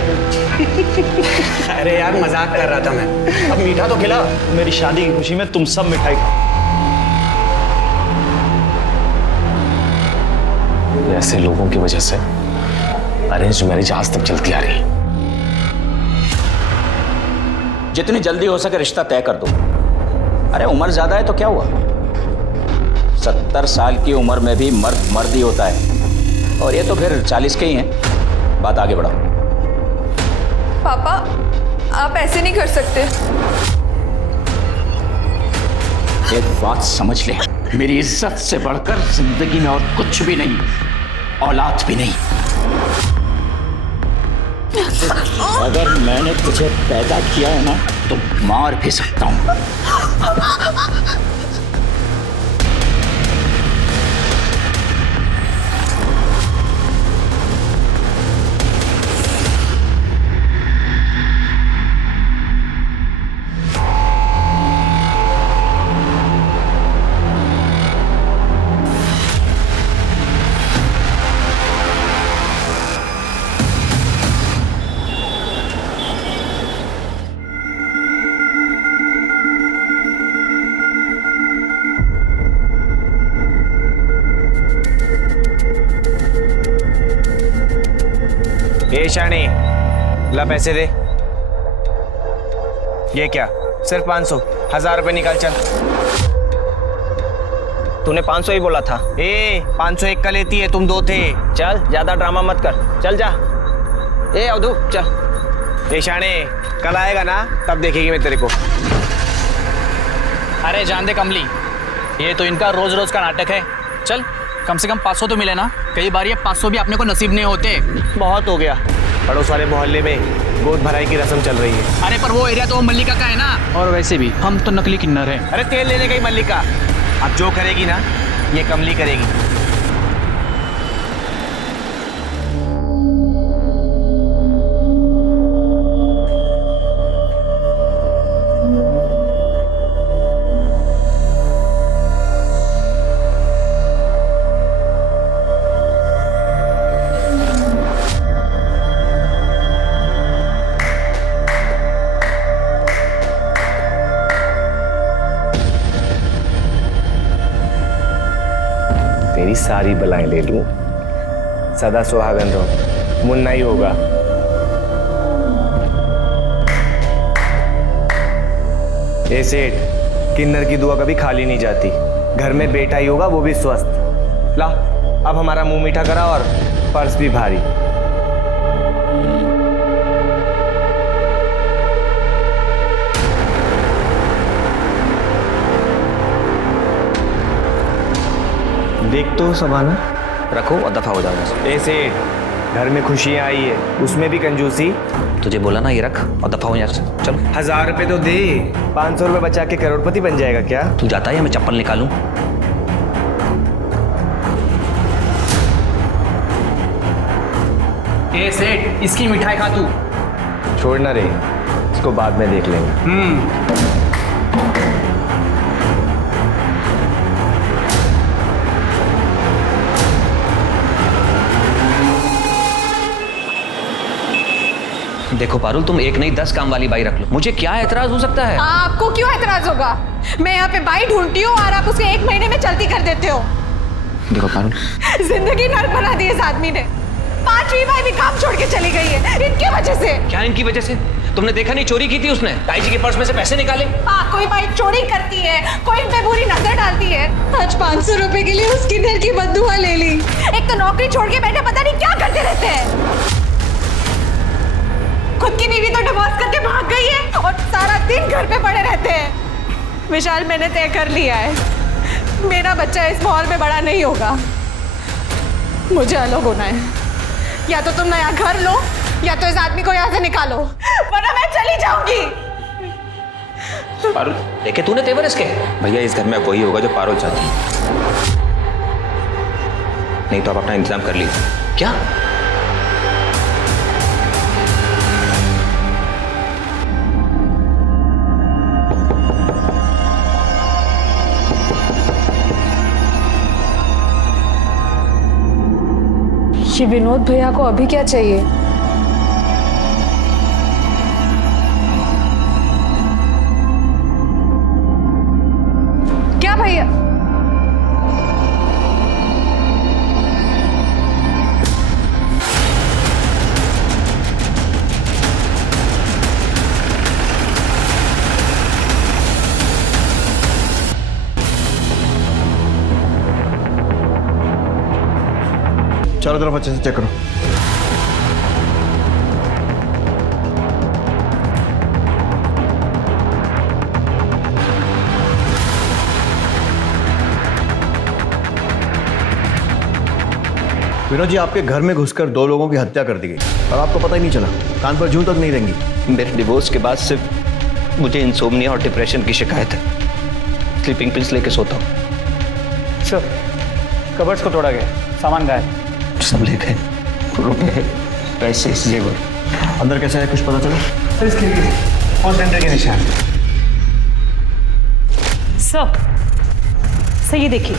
अरे यार मजाक कर रहा था मैं। अब मीठा तो खिला। मेरी शादी की खुशी में तुम सब मिठाई खाओ। ऐसे लोगों की वजह से अरेंज मैरिज आज तक चलती आ रही है। जितनी जल्दी हो सके रिश्ता तय कर दो। अरे उम्र ज्यादा है तो क्या हुआ, 70 साल की उम्र में भी मर्द मर्द ही होता है, और ये तो फिर 40 के ही हैं। बात आगे बढ़ाओ। पापा आप ऐसे नहीं कर सकते। एक बात समझ ले, मेरी इज्जत से बढ़कर जिंदगी में और कुछ भी नहीं, औलाद भी नहीं। अगर मैंने तुझे पैदा किया है ना तो मार भी सकता हूं। शानी ला पैसे दे। ये क्या, सिर्फ 500? 1000 रुपए निकाल चल। तूने 500 ही बोला था। 500 एक का लेती है, तुम 2 थे। चल ज्यादा ड्रामा मत कर, चल जा। अवधू चल। शानी कल आएगा ना तब देखेगी मैं तेरे को। अरे जान दे कमली, ये तो इनका रोज रोज का नाटक है। चल कम से कम 500 तो मिले ना, कई बार ये 500 भी अपने को नसीब नहीं होते। बहुत हो गया, पड़ोस वाले मोहल्ले में गोद भराई की रस्म चल रही है। अरे पर वो एरिया तो मल्लिका का है ना, और वैसे भी हम तो नकली किन्नर हैं। अरे तेल लेने गई मल्लिका, अब जो करेगी ना ये कमली करेगी। तेरी सारी बलाएं ले लूं, सदा सुहागन रहो, मुन्ना ही होगा। ए सेठ, किन्नर की दुआ कभी खाली नहीं जाती। घर में बेटा ही होगा, वो भी स्वस्थ। ला अब हमारा मुंह मीठा करा और पर्स भी भारी। देख तो संभालना, रखो और दफा हो जाओ। ऐसे घर में खुशियां आई है, उसमें भी कंजूसी। तुझे बोला ना ये रख और दफा हो यहाँ से। चल 1000 रुपए तो दे, 500 रुपए बचा के करोड़पति बन जाएगा क्या? तू जाता है या मैं चप्पल निकालूं? ए सेठ, इसकी मिठाई खा तू। छोड़ना रे, इसको बाद में देख लेंगे। देखो पारुल, तुम एक नहीं 10 काम वाली बाई रख लो, मुझे क्या एतराज हो सकता है? आपको क्यों एतराज होगा? मैं यहाँ पे बाई ढूंढती हूँ और आप उसे 1 महीने में चलती कर देते हो। देखो पारुल, जिंदगी नर्क बना दी इस आदमी ने। 5वीं बाई भी काम छोड़ के चली गई है इनकी वजह से। क्या इनकी वजह से? तुमने देखा नहीं चोरी की थी उसने? ताई जी के पर्स में से पैसे निकाले। हाँ, कोई भाई चोरी करती है, कोई इन पे बुरी नजर डालती है। आज 500 रुपए के लिए उसकी घर की बद्दुआ ले ली। एक तो नौकरी छोड़ के बैठे पता नहीं क्या करते रहते हैं। खुद की बीवी तो डिवोर्स करके भाग गई है और सारा दिन घर पे पड़े रहते हैं। विशाल, मैंने तय कर लिया है, मेरा बच्चा इस माहौल में बड़ा नहीं होगा। मुझे अलग होना है। या तो तुम नया घर लो या तो इस आदमी को यहाँ से निकालो, वरना मैं चली जाऊंगी। पारुल, देखे तूने तेवर इसके? भैया इस घर में वही होगा जो पारुल चाहती है, नहीं तो आप अपना इंतजाम कर लीजिए। क्या? ये विनोद भैया को अभी क्या चाहिए? क्या भैया? चारों तरफ अच्छे से चेक करो। विनोद जी, आपके घर में घुसकर 2 लोगों की हत्या कर दी गई और आपको पता ही नहीं चला। कान पर जूं तक नहीं रहेंगी। मेरे डिवोर्स के बाद सिर्फ मुझे इंसोम्निया और डिप्रेशन की शिकायत है। स्लीपिंग पिल्स लेके सोता हूँ। सर, कबर्ड्स को तोड़ा गया, सामान गायब। सब ले गए, रुपए, पैसे, जेवर। अंदर कैसा है कुछ पता चला? सर, इस खिड़की से फर्स्ट एंट्री के निशान। सर ये देखिए,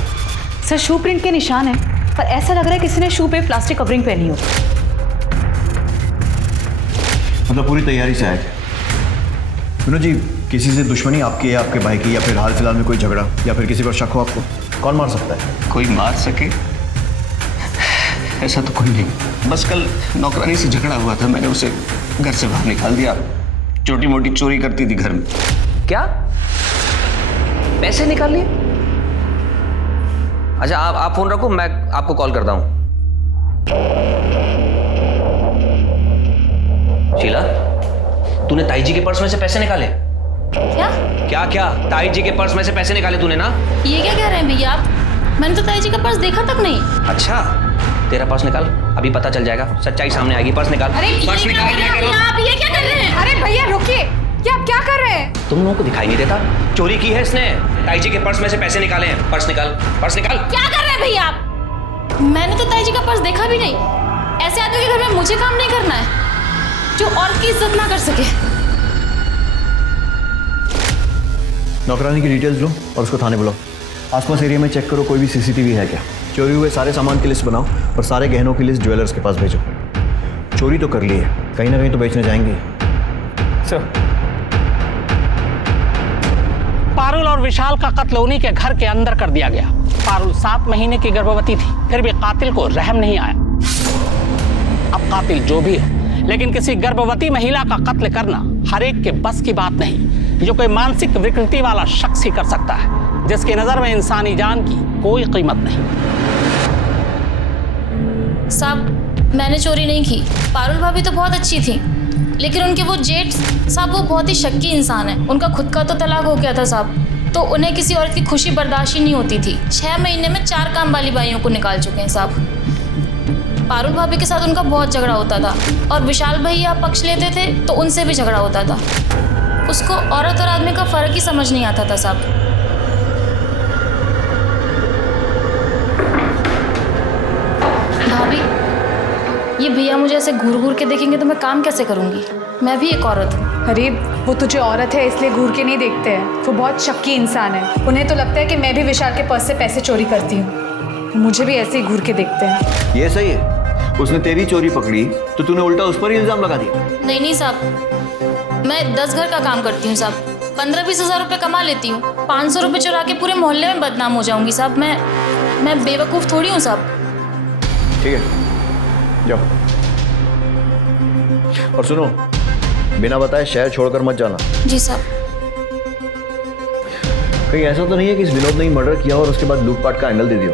सर शू प्रिंट के निशान है, पर ऐसा लग रहा है किसी ने शू पे प्लास्टिक कवरिंग पहनी हो। मतलब पूरी तैयारी से आए थे। विनोद जी, किसी से दुश्मनी आपकी है, आपके भाई की, या फिर हाल फिलहाल में कोई झगड़ा या फिर किसी पर शक हो आपको? कौन मार सकता है? कोई मार सके ऐसा तो कोई नहीं। बस कल नौकरानी से झगड़ा हुआ था, मैंने उसे घर से बाहर निकाल दिया। छोटी मोटी चोरी करती थी घर में। क्या? पैसे निकाल लिए? अच्छा, आप फोन रखो, मैं आपको कॉल करता हूं। शीला, तूने ताई जी के पर्स में से पैसे निकाले? क्या? क्या क्या? ताई जी के पर्स में से पैसे निकाले तूने ना? ये क्या कह रहे हैं भैया आप? मैंने तो ताई जी का पर्स देखा तक नहीं। अच्छा, तेरा पर्स निकाल, अभी पता चल जाएगा, सच्चाई सामने आएगी। पर्स निकाल। अरे पर्स निकाल। आप ये क्या कर रहे हैं? अरे भैया रुकिए, क्या आप क्या कर रहे हैं? तुम लोगों को दिखाई नहीं देता? चोरी की है इसने। ताई जी के पर्स में से पैसे निकाले हैं। पर्स निकाल, पर्स निकाल। क्या कर रहे हैं भैया आप? मैंने तो ताई जी का पर्स देखा भी नहीं। ऐसे आदमी के घर में मुझे काम नहीं करना है जो और की इज्जत ना कर सके। नौकरानी की डिटेल्स लो और उसको थाने बुलाओ। आसपास एरिया में चेक करो कोई भी सीसीटीवी है क्या। चोरी हुए सारे सामान की लिस्ट बनाओ और सारे गहनों की लिस्ट ज्वेलर्स के पास भेजो। चोरी तो कर ली है, कहीं ना कहीं तो बेचने जाएंगे। सर, पारुल और विशाल का कत्ल उन्हीं के घर के अंदर कर दिया गया। पारुल 7 महीने की गर्भवती थी, फिर भी कातिल को रहम नहीं आया। अब कातिल जो भी हो, लेकिन किसी गर्भवती महिला का कत्ल करना हर एक के बस की बात नहीं। जो कोई मानसिक विकृति वाला शख्स ही कर सकता है, जिसकी नजर में इंसानी जान की कोई कीमत नहीं। साहब, मैंने चोरी नहीं की। पारुल भाभी तो बहुत अच्छी थी, लेकिन उनके वो जेठ साहब वो बहुत ही शक्की इंसान है। उनका खुद का तो तलाक हो गया था साहब, तो उन्हें किसी औरत की खुशी बर्दाश्त ही नहीं होती थी। 6 महीने में 4 काम वाली बाइयों को निकाल चुके हैं साहब। पारुल भाभी के साथ उनका बहुत झगड़ा होता था और विशाल भैया पक्ष लेते थे तो उनसे भी झगड़ा होता था। उसको औरत और आदमी का फर्क ही समझ नहीं आता था साहब। भाभी, ये भैया मुझे ऐसे घूर घूर के देखेंगे तो मैं काम कैसे करूंगी? मैं भी एक औरत हूँ। अरे वो तुझे औरत है इसलिए घूर के नहीं देखते हैं, वो बहुत शक्की इंसान है। उन्हें तो लगता है कि मैं भी विशाल के पर्स से पैसे चोरी करती हूँ, मुझे भी ऐसे ही घूर के देखते हैं। ये सही है, उसने तेरी चोरी पकड़ी तो तूने उल्टा उस पर ही इल्जाम लगा दिया। नहीं नहीं साहब, मैं 10 घर का काम करती हूँ साहब, 15-20 हज़ार रुपये कमा लेती हूँ। 500 रुपये चुरा के पूरे मोहल्ले में बदनाम हो जाऊंगी साहब। मैं बेवकूफ़ थोड़ी हूँ साहब। ठीक है, जाओ। और सुनो, बिना बताए शहर छोड़कर मत जाना। जी साहब। कहीं ऐसा तो नहीं है कि इस विनोद ने ही मर्डर किया और उसके बाद लूटपाट का एंगल दे दियो?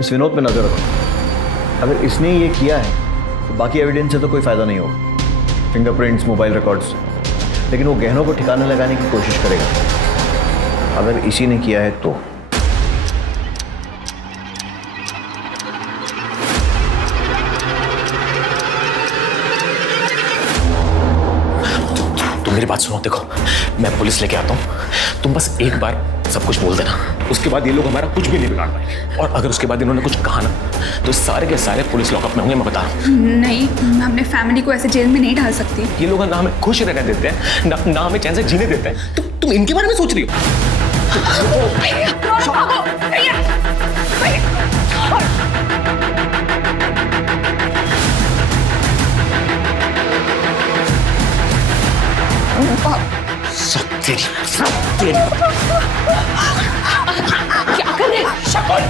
इस विनोद पे नजर रखो। अगर इसने ये किया है तो बाकी एविडेंस से तो कोई फायदा नहीं होगा, फिंगरप्रिंट्स, मोबाइल रिकॉर्ड्स, लेकिन वो गहनों को ठिकाने लगाने की कोशिश करेगा। अगर इसी ने किया है तो मेरी बात सुनो, देखो मैं पुलिस लेके आता हूँ, तुम बस एक बार सब कुछ बोल देना, उसके बाद ये लोग हमारा कुछ भी नहीं बिगाड़ पाएंगे। और अगर उसके बाद इन्होंने कुछ कहा ना तो सारे के सारे पुलिस लॉकअप में होंगे, मैं बता रहा हूँ। नहीं, मैं अपने फैमिली को ऐसे जेल में नहीं डाल सकती। ये लोग ना हमें खुश रहने देते हैं, ना हमें चैन से जीने देते हैं। तुम इनके बारे में सोच रही हो? क्या कर रहे? शकुन,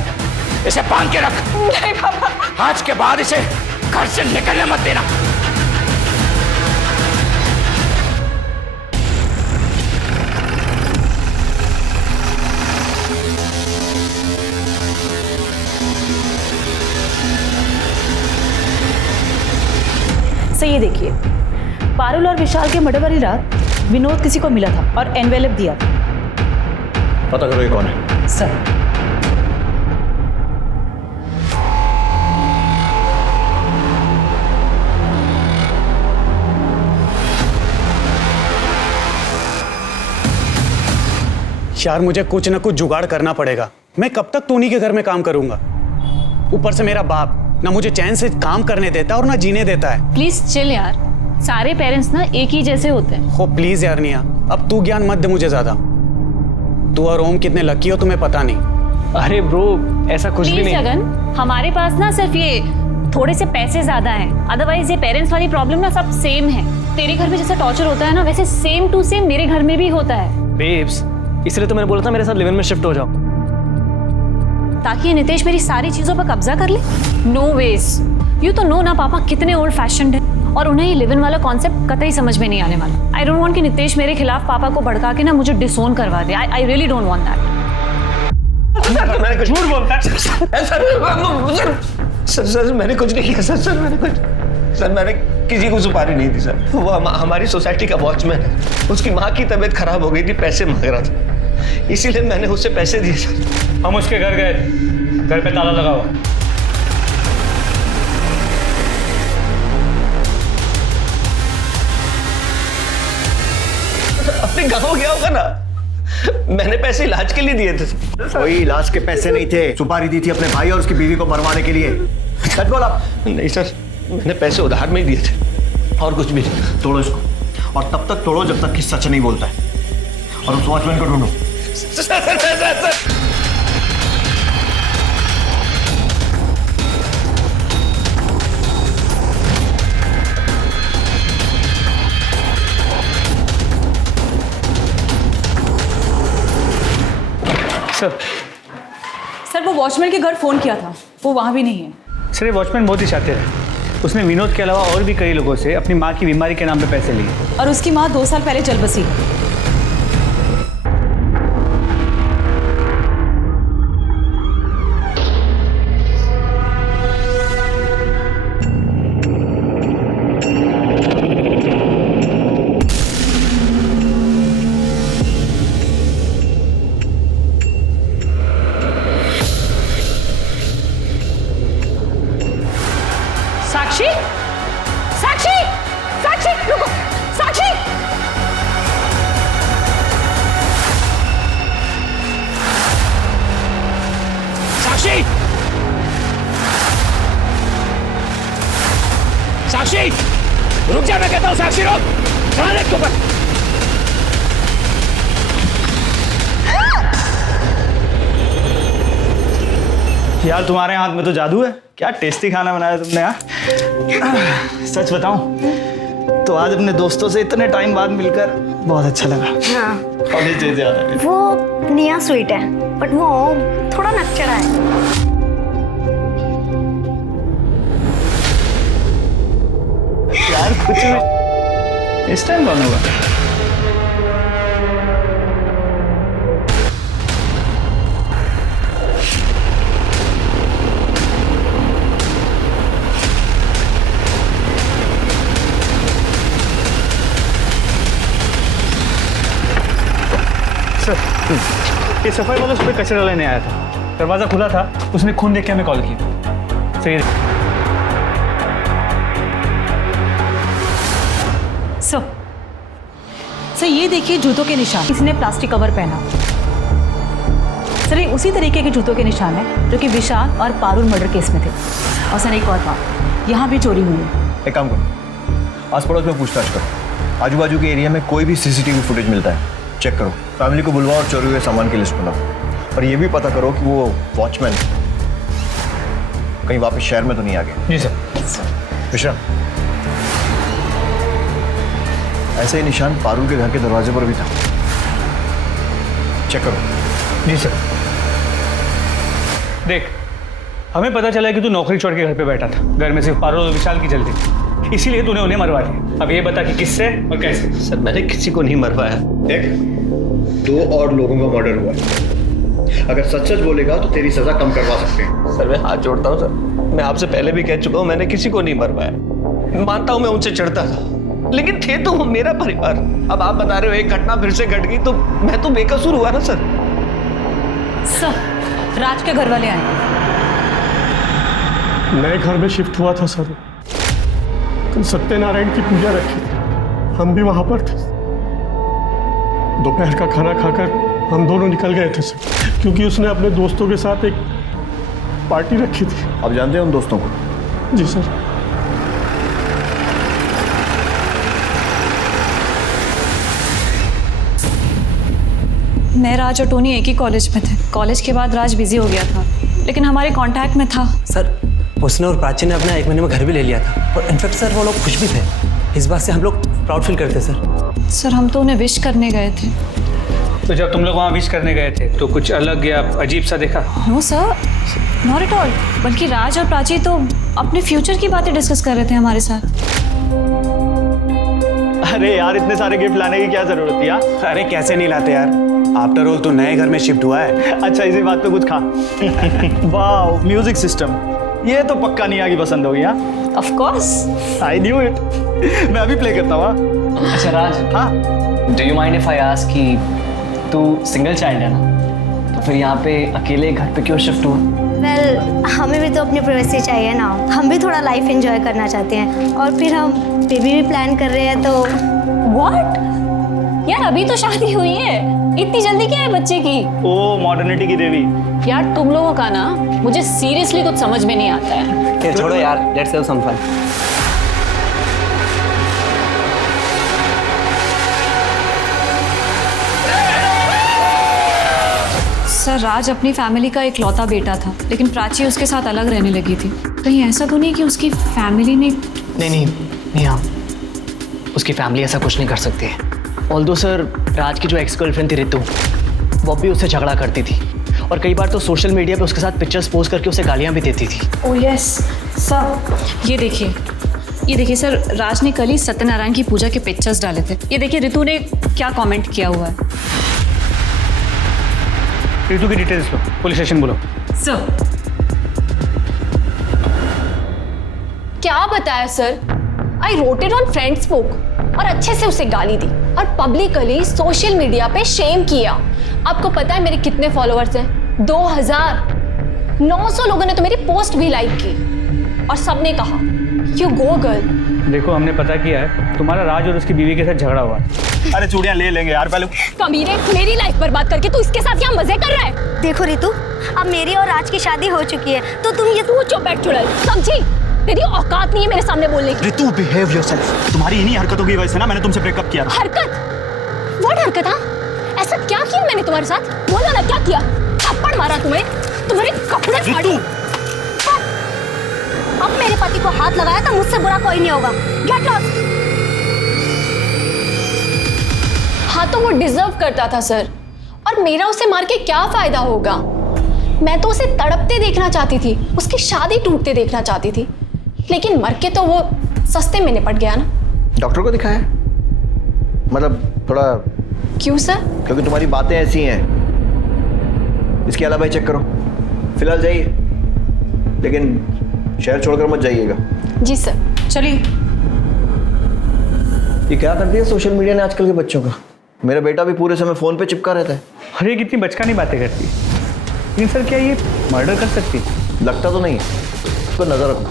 इसे बांध के रख। नहीं पापा। आज के बाद इसे घर से निकलने मत देना। सर ये देखिए, पारुल और विशाल के मर्डर वाली रात विनोद किसी को मिला था और एनवेलप दिया था। पता करो ये कौन है। सर यार मुझे कुछ ना कुछ जुगाड़ करना पड़ेगा। मैं कब तक टोनी के घर में काम करूंगा? ऊपर से मेरा बाप ना मुझे चैन से काम करने देता और ना जीने देता है। प्लीज चिल यार, सारे पेरेंट्स ना एक ही जैसे होते हैं। हो प्लीज यार निया, अब तू ज्ञान मत दे मुझे ज्यादा। तू और ओम कितने लकी हो तुम्हें पता नहीं। अरे ब्रो ऐसा कुछ भी नहीं। जगन, हमारे पास ना सिर्फ ये थोड़े से पैसे ज्यादा हैं, अदरवाइज ये पेरेंट्स वाली प्रॉब्लम ना सब सेम है। तेरे घर में जैसा टॉर्चर होता है ना, वैसे सेम टू सेम मेरे घर में भी होता है। बेब्स, इसलिए तो मैंने बोला था मेरे साथ लिव इन में शिफ्ट हो जाओ, ताकि नितेश मेरी सारी चीजों पर कब्जा कर ले। No ways. यू तो नो ना पापा कितने ओल्ड फैशन्ड है, और उन्हें ये लिव इन वाला कॉन्सेप्ट कतई समझ में नहीं आने वाला। आई डोंट वांट कि नितेश मेरे खिलाफ पापा को भड़का के ना मुझे डिसोन करवा दे। I really don't want that. मैंने कुछ झूठ बोलता है सर, मैंने कुछ नहीं किया सर, मैंने किसी को सुपारी नहीं दी सर। वो हमारी सोसाइटी का वॉचमैन है, उसकी माँ की तबीयत खराब हो गई थी, पैसे मांग रहा था, इसीलिए मैंने उससे पैसे दिए सर। हम उसके घर गए, घर पे ताला लगा हुआ। अपने गाँव गया होगा ना, मैंने पैसे इलाज के लिए दिए थे। कोई इलाज के पैसे नहीं थे, सुपारी दी थी अपने भाई और उसकी बीवी को मरवाने के लिए। सच बोला? नहीं सर, मैंने पैसे उधार में ही दिए थे और कुछ भी नहीं। तोड़ो इसको, और तब तक तोड़ो जब तक कि सच नहीं बोलता है, और उस वॉचमैन को ढूंढो। सर वो वॉचमैन के घर फोन किया था, वो वहां भी नहीं है। सर ये वॉचमैन बहुत ही शातिर है, उसने विनोद के अलावा और भी कई लोगों से अपनी माँ की बीमारी के नाम पे पैसे लिए, और उसकी माँ 2 साल पहले चल बसी। साक्षी, साक्षी, साक्षी, रुको, साक्षी। साक्षी, साक्षी, रुक जा, मैं कहता हूँ साक्षी रुक। ध्यान रख ऊपर। यार तुम्हारे हाथ में तो जादू है, क्या टेस्टी खाना बनाया तुमने यार। सच बताऊं तो आज अपने दोस्तों से इतने टाइम बाद मिलकर बहुत अच्छा लगा। हाँ। कॉलेज जैसे याद आया। वो निया स्वीट है, बट वो थोड़ा नकचड़ा है। यार कुछ इस टाइम कौन होगा? ये सफाई वाला उस पर कचरा लेने आया था, दरवाजा खुला था, उसने खून देख के हमें कॉल किया। सही। सर ये देखिए जूतों के निशान, इसने प्लास्टिक कवर पहना। सर ये उसी तरीके के जूतों के निशान है जो कि विशाल और पारुल मर्डर केस में थे। और सर एक और बात, यहाँ भी चोरी हुई है। एक काम करो, आस पड़ोस में पूछताछ करो, आजू बाजू के एरिया में कोई भी सीसीटीवी फुटेज मिलता है चेक करो, फैमिली को बुलवाओ और चोरी हुए सामान की लिस्ट बनाओ। और ये भी पता करो कि वो वॉचमैन कहीं वापस शहर में तो नहीं आ गया। जी सर। विश्राम, ऐसे ही निशान पारुल के घर के दरवाजे पर भी था, चेक करो। जी सर। देख, हमें पता चला कि तू नौकरी छोड़ के घर पे बैठा था, घर में सिर्फ पारुल और विशाल की चलती, इसीलिए तूने उन्हें मरवा दिया। अब ये बता कि किससे और कैसे? सर मैंने किसी को नहीं मरवाया। देख, 2 और लोगों का मर्डर हुआ है, अगर सच सच बोलेगा तो तेरी सजा कम करवा सकते हैं। सर मैं हाथ जोड़ता हूँ सर, मैं आपसे पहले भी कह चुका हूँ, मैंने किसी को नहीं मरवाया। मानता हूँ मैं उनसे चढ़ता था, लेकिन थे तो वो मेरा परिवार। अब आप बता रहे हो एक घटना फिर से घट गई, तो मैं तो बेकसूर हुआ ना सर। सर राज के घर वाले आए। नए घर में शिफ्ट हुआ था सर, कल सत्यनारायण की पूजा रखी थी, हम भी वहां पर थे। दोपहर का खाना खाकर हम दोनों निकल गए थे सर, क्योंकि उसने अपने दोस्तों के साथ एक पार्टी रखी थी। आप जानते हैं उन दोस्तों को? जी सर। मैं, राज और टोनी एक ही कॉलेज में थे। कॉलेज के बाद राज बिजी हो गया था, लेकिन हमारे कांटेक्ट में था। सर उसने और प्राची ने अपना 1 महीने में घर भी ले लिया था, और इनफैक्ट सर वो लोग खुश भी थे। इस बात से हम लोग प्राउड फील करते सर। सर हम तो उन्हें विश करने गए थे। तो जब तुम लोग वहाँ विश करने गए थे तो कुछ अलग या अजीब सा देखा? No sir, not at all. बल्कि राज और प्राची तो अपने फ्यूचर की बातें डिस्कस कर रहे थे हमारे साथ। अरे यार, इतने सारे गिफ्ट लाने की क्या जरूरत थी यार? अरे कैसे नहीं लाते यार, आफ्टर ऑल तो नए घर में शिफ्ट हुआ है। अच्छा इसी बात पे कुछ खा। वाह, म्यूजिक सिस्टम, ये तो पक्का निया की पसंद होगी। हाँ of course, I knew it. मैं अभी प्ले करता हूँ। अच्छा राज, हाँ, do you mind if I ask कि तू सिंगल चाइल्ड है ना, तो फिर यहाँ पे अकेले घर पे क्यों शिफ्ट हुआ? वेल, हमें भी तो अपनी प्राइवेसी चाहिए ना, हम भी थोड़ा लाइफ एंजॉय करना चाहते हैं, और फिर हम बेबी भी प्लान कर रहे हैं। तो व्हाट यार, अभी तो शादी हुई है, इतनी जल्दी क्या है बच्चे की? ओ मॉडर्निटी की देवी। यार तुम लोगों का ना मुझे सीरियसली कुछ समझ में नहीं आता है। छोड़ो यार, let's have some fun. Sir Raj अपनी फैमिली का इकलौता बेटा था, लेकिन प्राची उसके साथ अलग रहने लगी थी। कहीं ऐसा तो नहीं कि उसकी फैमिली ने? नहीं हाँ, उसकी फैमिली ऐसा कुछ नहीं कर सकती है। ऑल्दो सर, राज की जो एक्स गर्लफ्रेंड थी रितु, वो भी उससे झगड़ा करती थी, और कई बार तो सोशल मीडिया पे उसके साथ पिक्चर्स पोस्ट करके उसे गालियाँ भी देती थी। ओह यस सर, ये देखिए सर, राज ने कल ही सत्यनारायण की पूजा के पिक्चर्स डाले थे। ये देखिए रितु ने क्या कमेंट किया हुआ है। रितु की डिटेल्स लो, पुलिस स्टेशन बोलो। सर क्या बताया sir? I wrote it on Friendsbook और अच्छे से उसे गाली दी और पब्लिकली सोशल मीडिया पे शेम किया। आपको पता है मेरे कितने फॉलोअर्स हैं? 2900 लोगों ने तो मेरी पोस्ट भी लाइक की, और सबने कहा यू गो गर्ल। देखो हमने पता किया है, तुम्हारा राज और उसकी बीवी के साथ झगड़ा हुआ है। अरे चूड़ियां ले लेंगे यार पहले। कमीने, मेरी लाइफ बर्बाद करके तू इसके साथ यहाँ मजे कर रहा है? देखो रितु, अब मेरी और राज की शादी हो चुकी है, तो तुम ये तू चुप बैठ चुड़ैल, समझी? तेरी औकात नहीं है मेरे सामने बोलने की। Ritu behave yourself. तुम्हारी इन्हीं हरकतों की वजह से ना मैंने तुमसे ब्रेकअप किया। हरकत? व्हाट हरकत? हाँ, ऐसा क्या किया मैंने तुम्हारे साथ? बोलो ना, क्या किया? थप्पड़ मारा तुम्हें? तुम्हारे कपड़े फाड़े? अब मेरे पति को हाथ लगाया तो मुझसे बुरा कोई नहीं होगा। Get lost. हाँ तो वो डिजर्व करता था सर, और मेरा उसे मार के क्या फायदा होगा? मैं तो उसे तड़पते देखना चाहती थी, उसकी शादी टूटते देखना चाहती थी, लेकिन मर के तो वो सस्ते में निपट गया ना। डॉक्टर को दिखाया? मतलब थोड़ा। क्यों सर? क्योंकि तुम्हारी बातें ऐसी हैं। इसके अलावा ही चेक करो। फिलहाल जाइए, लेकिन शहर छोड़कर मत जाइएगा। जी सर। चलिए। ये क्या कर दिया सोशल मीडिया ने आजकल के बच्चों का। मेरा बेटा भी पूरे समय फोन पे चिपका रहता है। अरे कितनी बचकानी बातें करती है। लेकिन सर क्या ये मर्डर कर सकती है? लगता तो नहीं है। इसको नजर रखो,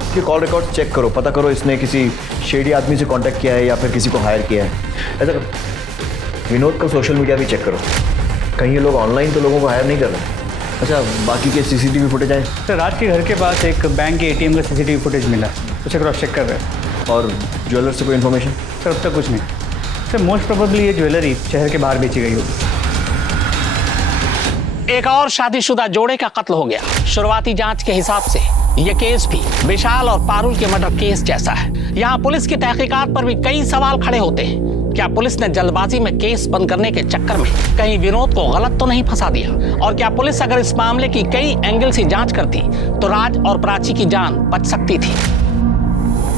इसके कॉल रिकॉर्ड चेक करो, पता करो इसने किसी शेडी आदमी से कांटेक्ट किया है या फिर किसी को हायर किया है। ऐसा करो, विनोद का सोशल मीडिया भी चेक करो, कहीं ये लोग ऑनलाइन तो लोगों को हायर नहीं कर रहे। अच्छा, बाकी के सीसीटीवी फुटेज आए? सर राज के घर के पास एक बैंक के एटीएम का सीसीटीवी फुटेज मिला, उसे क्रॉस चेक कर रहे हैं। और ज्वेलर से कोई इन्फॉर्मेशन? सर अब तक कुछ नहीं। सर मोस्ट प्रोबेबली ये ज्वेलरी शहर के बाहर बेची गई होगी। एक और शादीशुदा जोड़े का कत्ल हो गया। शुरुआती जांच के हिसाब से यह केस भी विशाल और पारुल के मर्डर केस जैसा है। यहाँ पुलिस की तहकीकात पर भी कई सवाल खड़े होते हैं। क्या पुलिस ने जल्दबाजी में केस बंद करने के चक्कर में कहीं विनोद को गलत तो नहीं फंसा दिया? और क्या पुलिस अगर इस मामले की कई एंगल से जांच करती तो राज और प्राची की जान बच सकती थी?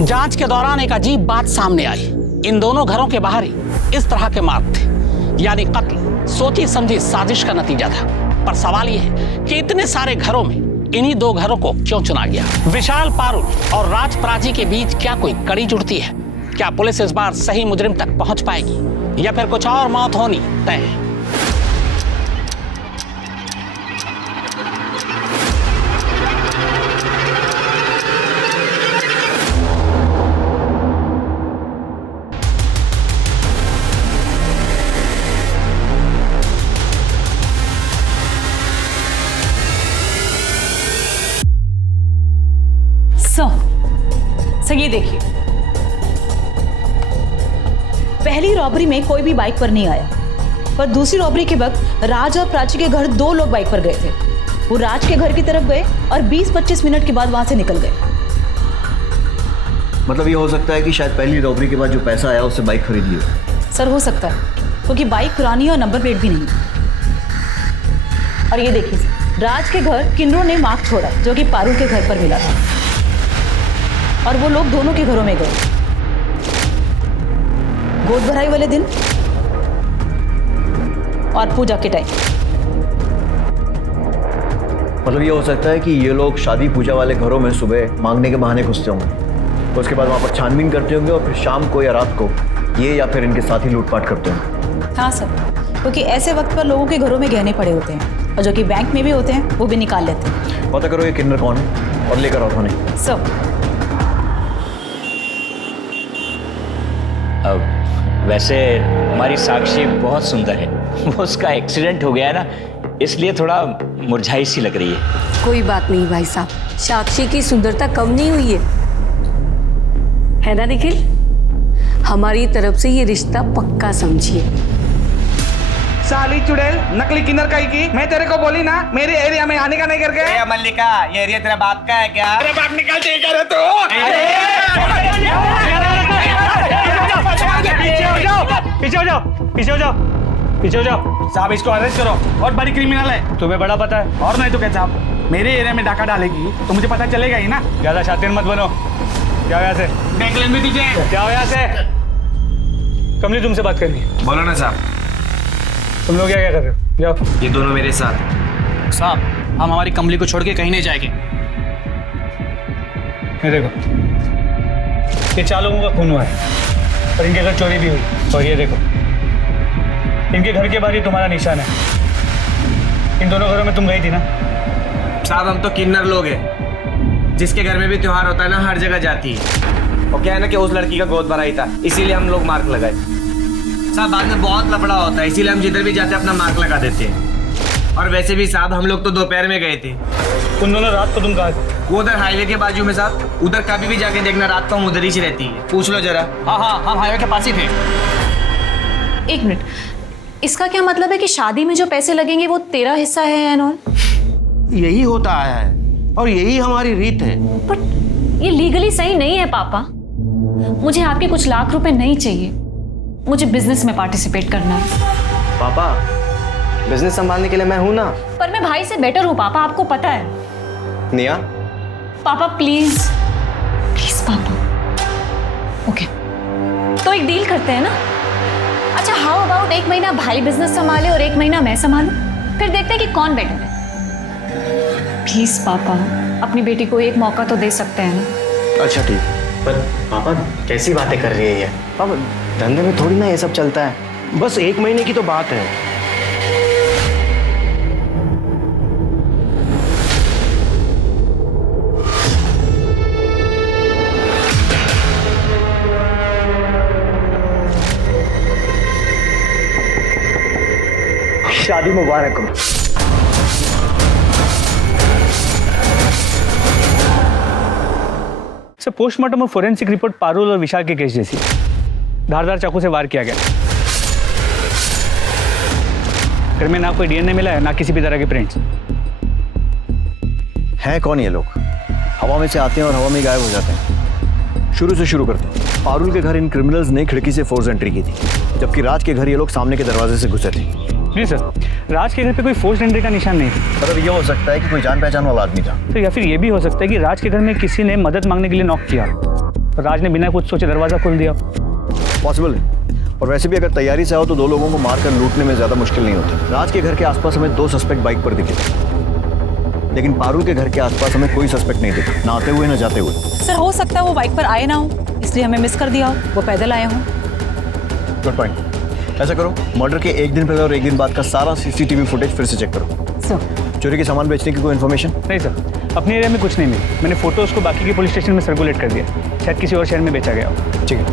जांच के दौरान एक अजीब बात सामने आई। इन दोनों घरों के बाहर ही इस तरह के मार्ग थे, यानी कत्ल सोची समझी साजिश का नतीजा था। पर सवाल यह है कि इतने सारे घरों में इन्हीं दो घरों को क्यों चुना गया? विशाल पारुल और राज प्राची के बीच क्या कोई कड़ी जुड़ती है? क्या पुलिस इस बार सही मुजरिम तक पहुंच पाएगी या फिर कुछ और मौत होनी तय है? सर ये देखिए, पहली रॉबरी में कोई भी बाइक पर नहीं आया, पर दूसरी रॉबरी के वक्त राज और प्राची के घर दो लोग बाइक पर गए थे। वो राज के घर की तरफ गए और 20-25 मिनट के बाद वहां से निकल गए। मतलब ये हो सकता है कि शायद पहली रॉबरी के बाद जो पैसा आया उससे बाइक खरीद ली हो। सर हो सकता है, क्योंकि बाइक पुरानी है और नंबर प्लेट भी नहीं। और ये देखिए, राज के घर किन्नरों ने मार्क छोड़ा जो कि पारुल के घर पर मिला था, और वो लोग दोनों के घरों में गए गोद भराई वाले दिन और पूजा के टाइम। मतलब ये हो सकता है कि ये लोग शादी पूजा वाले घरों में सुबह मांगने के बहाने घुसते होंगे, उसके बाद वहां पर छानबीन करते होंगे और फिर शाम को या रात को ये या फिर इनके साथी लूटपाट करते होंगे। हाँ सर, क्योंकि ऐसे वक्त पर लोगों के घरों में गहने पड़े होते हैं और जो कि बैंक में भी होते हैं वो भी निकाल लेते हैं। पता करो ये किन्नर कौन है और लेकर आओ थाने। सर वैसे हमारी साक्षी बहुत सुंदर है, वो उसका एक्सीडेंट हो गया है ना, इसलिए थोड़ा मुरझाई सी लग रही है। कोई बात नहीं भाई साहब, साक्षी की सुंदरता कम नहीं हुई है ना निखिल? हमारी तरफ से ये रिश्ता पक्का समझिए। साली चुड़ैल, नकली किन्नर का ही की। मैं तेरे को बोली ना मेरे एरिया में आने का नहीं करके। मल्लिका, ये एरिया तेरा बाप का है क्या? अरे बाप निकल देगा तो। पीछे हो जाओ, पीछे हो जाओ, पीछे हो जाओ। साहब इसको अरेस्ट करो, बहुत बड़ी क्रिमिनल है। तुम्हें बड़ा पता है? और नहीं तो क्या साहब, मेरे एरिया में डाका डालेगी तो मुझे पता चलेगा ही ना। ज्यादा शातिर मत बनो। क्या यहाँ से? नेकलेस भी तुझे। क्या यहाँ से? कमली तुमसे बात करनी है। बोलो ना साहब। तुम लोग क्या क्या कर रहे हो? जाओ। ये दोनों मेरे साथ। साहब हम हमारी कमली को छोड़ के कहीं नहीं जाएंगे। ये देखो, ये 4 लोगों का खून हुआ है और इनके घर चोरी भी हुई। और ये देखो, इनके घर के बाहर ही तुम्हारा निशान है। इन दोनों घरों में तुम गई थी ना? साहब हम तो किन्नर लोग हैं, जिसके घर में भी त्योहार होता है ना हर जगह जाती है। और क्या है ना कि उस लड़की का गोद भराई था, इसीलिए हम लोग मार्क लगाए। साहब बाद में बहुत लफड़ा होता है, इसीलिए हम जिधर भी जाते हैं अपना मार्क लगा देते हैं। और वैसे भी साहब हम लोग तो दोपहर में गए थे। तुम दोनों रात को तुम कहाँ थे? वो उधर हाईवे के बाजू में साहब, उधर कभी भी जाके देखना, रात को हम उधर ही रहती है, पूछ लो जरा। हाँ हाँ हम हाईवे के पास ही थे। एक मिनट, इसका क्या मतलब है कि शादी में जो पैसे लगेंगे वो तेरा हिस्सा है एंड ऑल? यही होता आया है और यही हमारी रीत है। बट ये लीगली सही नहीं है पापा। मुझे आपके कुछ लाख रुपए नहीं चाहिए, मुझे बिजनेस में पार्टिसिपेट करना है। पापा बिजनेस संभालने के लिए मैं हूं ना। पर मैं भाई से बेटर हूँ पापा, आपको पता है। निया पापा प्लीज प्लीज पापा। ओके तो एक डील करते हैं ना, अच्छा हाउ अबाउट 1 महीना भाई बिजनेस संभाले और 1 महीना मैं संभालूं, फिर देखते हैं कि कौन बेटर है। प्लीज पापा, अपनी बेटी को एक मौका तो दे सकते हैं ना। अच्छा ठीक, पर पापा कैसी बातें कर रही है ये? पापा धंधे में थोड़ी ना ये सब चलता है, बस 1 महीने की तो बात है। शादी मुबारक हो। सर पोस्टमार्टम और फोरेंसिक रिपोर्ट पारुल और विशाल के केस जैसी, धारदार चाकू से वार किया गया। घर में ना कोई डीएनए मिला है, ना किसी भी तरह के प्रिंट्स। हैं कौन ये लोग? हवा में से आते हैं और हवा में गायब हो जाते हैं। शुरू से शुरू करते हैं। पारुल के घर इन क्रिमिनल्स ने खिड़की से फोर्स एंट्री की थी, जबकि राज के घर ये लोग सामने के दरवाजे से घुसे थे। जी सर, राज के घर पे कोई फोर्स एंट्री का निशान नहीं था। मतलब ये हो सकता है कि कोई जान पहचान वाला आदमी था। तो या फिर ये भी हो सकता है कि राज के घर में किसी ने मदद मांगने के लिए नॉक किया, राज ने बिना कुछ सोचे दरवाजा खोल दिया। पॉसिबल है। और वैसे भी अगर तैयारी से आओ तो 2 लोगों को मारकर लूटने में ज्यादा मुश्किल नहीं होती। राज के घर के आसपास हमें 2 सस्पेक्ट बाइक पर दिखे, लेकिन पारुल के घर के आसपास हमें कोई सस्पेक्ट नहीं दिखा, ना आते हुए ना जाते हुए। सर हो सकता है वो बाइक पर आए ना हो, इसलिए हमें मिस कर दिया हो, वो पैदल आए हों। Good point. ऐसा करो, मर्डर के 1 दिन पहले और 1 दिन बाद का सारा सीसीटीवी फुटेज फिर से चेक करो। सर चोरी के सामान बेचने की कोई इन्फॉर्मेशन? नहीं सर, अपने एरिया में कुछ नहीं मिली। मैंने फोटोज को बाकी के पुलिस स्टेशन में सर्कुलेट कर दिया, शायद किसी और शहर में बेचा गया हो। ठीक है।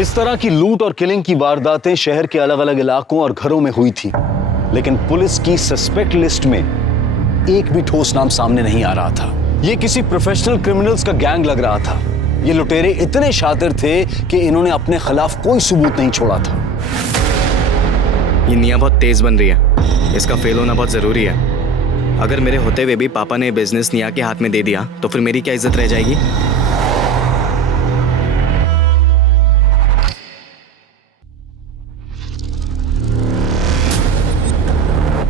इस तरह की लूट और किलिंग की वारदातें शहर के अलग अलग इलाकों और घरों में हुई थी, लेकिन पुलिस की सस्पेक्ट लिस्ट में एक भी ठोस नाम सामने नहीं आ रहा था। ये किसी प्रोफेशनल क्रिमिनल्स का गैंग लग रहा था। ये लुटेरे इतने शातिर थे कि इन्होंने अपने खिलाफ कोई सबूत नहीं छोड़ा था। ये निया बहुत तेज बन रही है, इसका फेल होना बहुत जरूरी है। अगर मेरे होते हुए भी पापा ने बिजनेस निया के हाथ में दे दिया तो फिर मेरी क्या इज्जत रह जाएगी?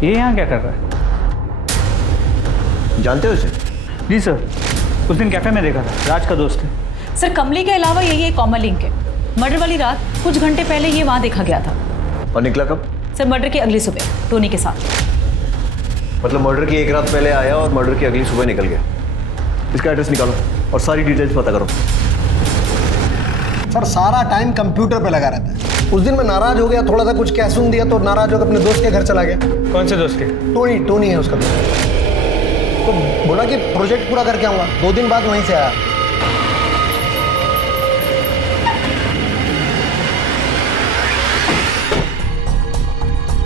ये यहाँ क्या कर रहा है? जानते हो इसे? जी सर, उस दिन कैफे में देखा था, राज का दोस्त है। सर कमली के अलावा यही एक कॉमन लिंक है। मर्डर वाली रात कुछ घंटे पहले ये वहाँ देखा गया था। और निकला कब? सर मर्डर की अगली सुबह टोनी के साथ। मतलब मर्डर की 1 रात पहले आया और मर्डर की अगली सुबह निकल गया। इसका एड्रेस निकालो और सारी डिटेल्स पता करो। सर सारा टाइम कंप्यूटर पे लगा रहता है। उस दिन मैं नाराज हो गया, थोड़ा सा कुछ कह सुन दिया तो नाराज होकर अपने दोस्त के घर चला गया। कौन से दोस्त के? टोनी है उसका दोस्त। तो बोला कि प्रोजेक्ट पूरा करके आऊंगा, 2 दिन बाद वहीं से आया।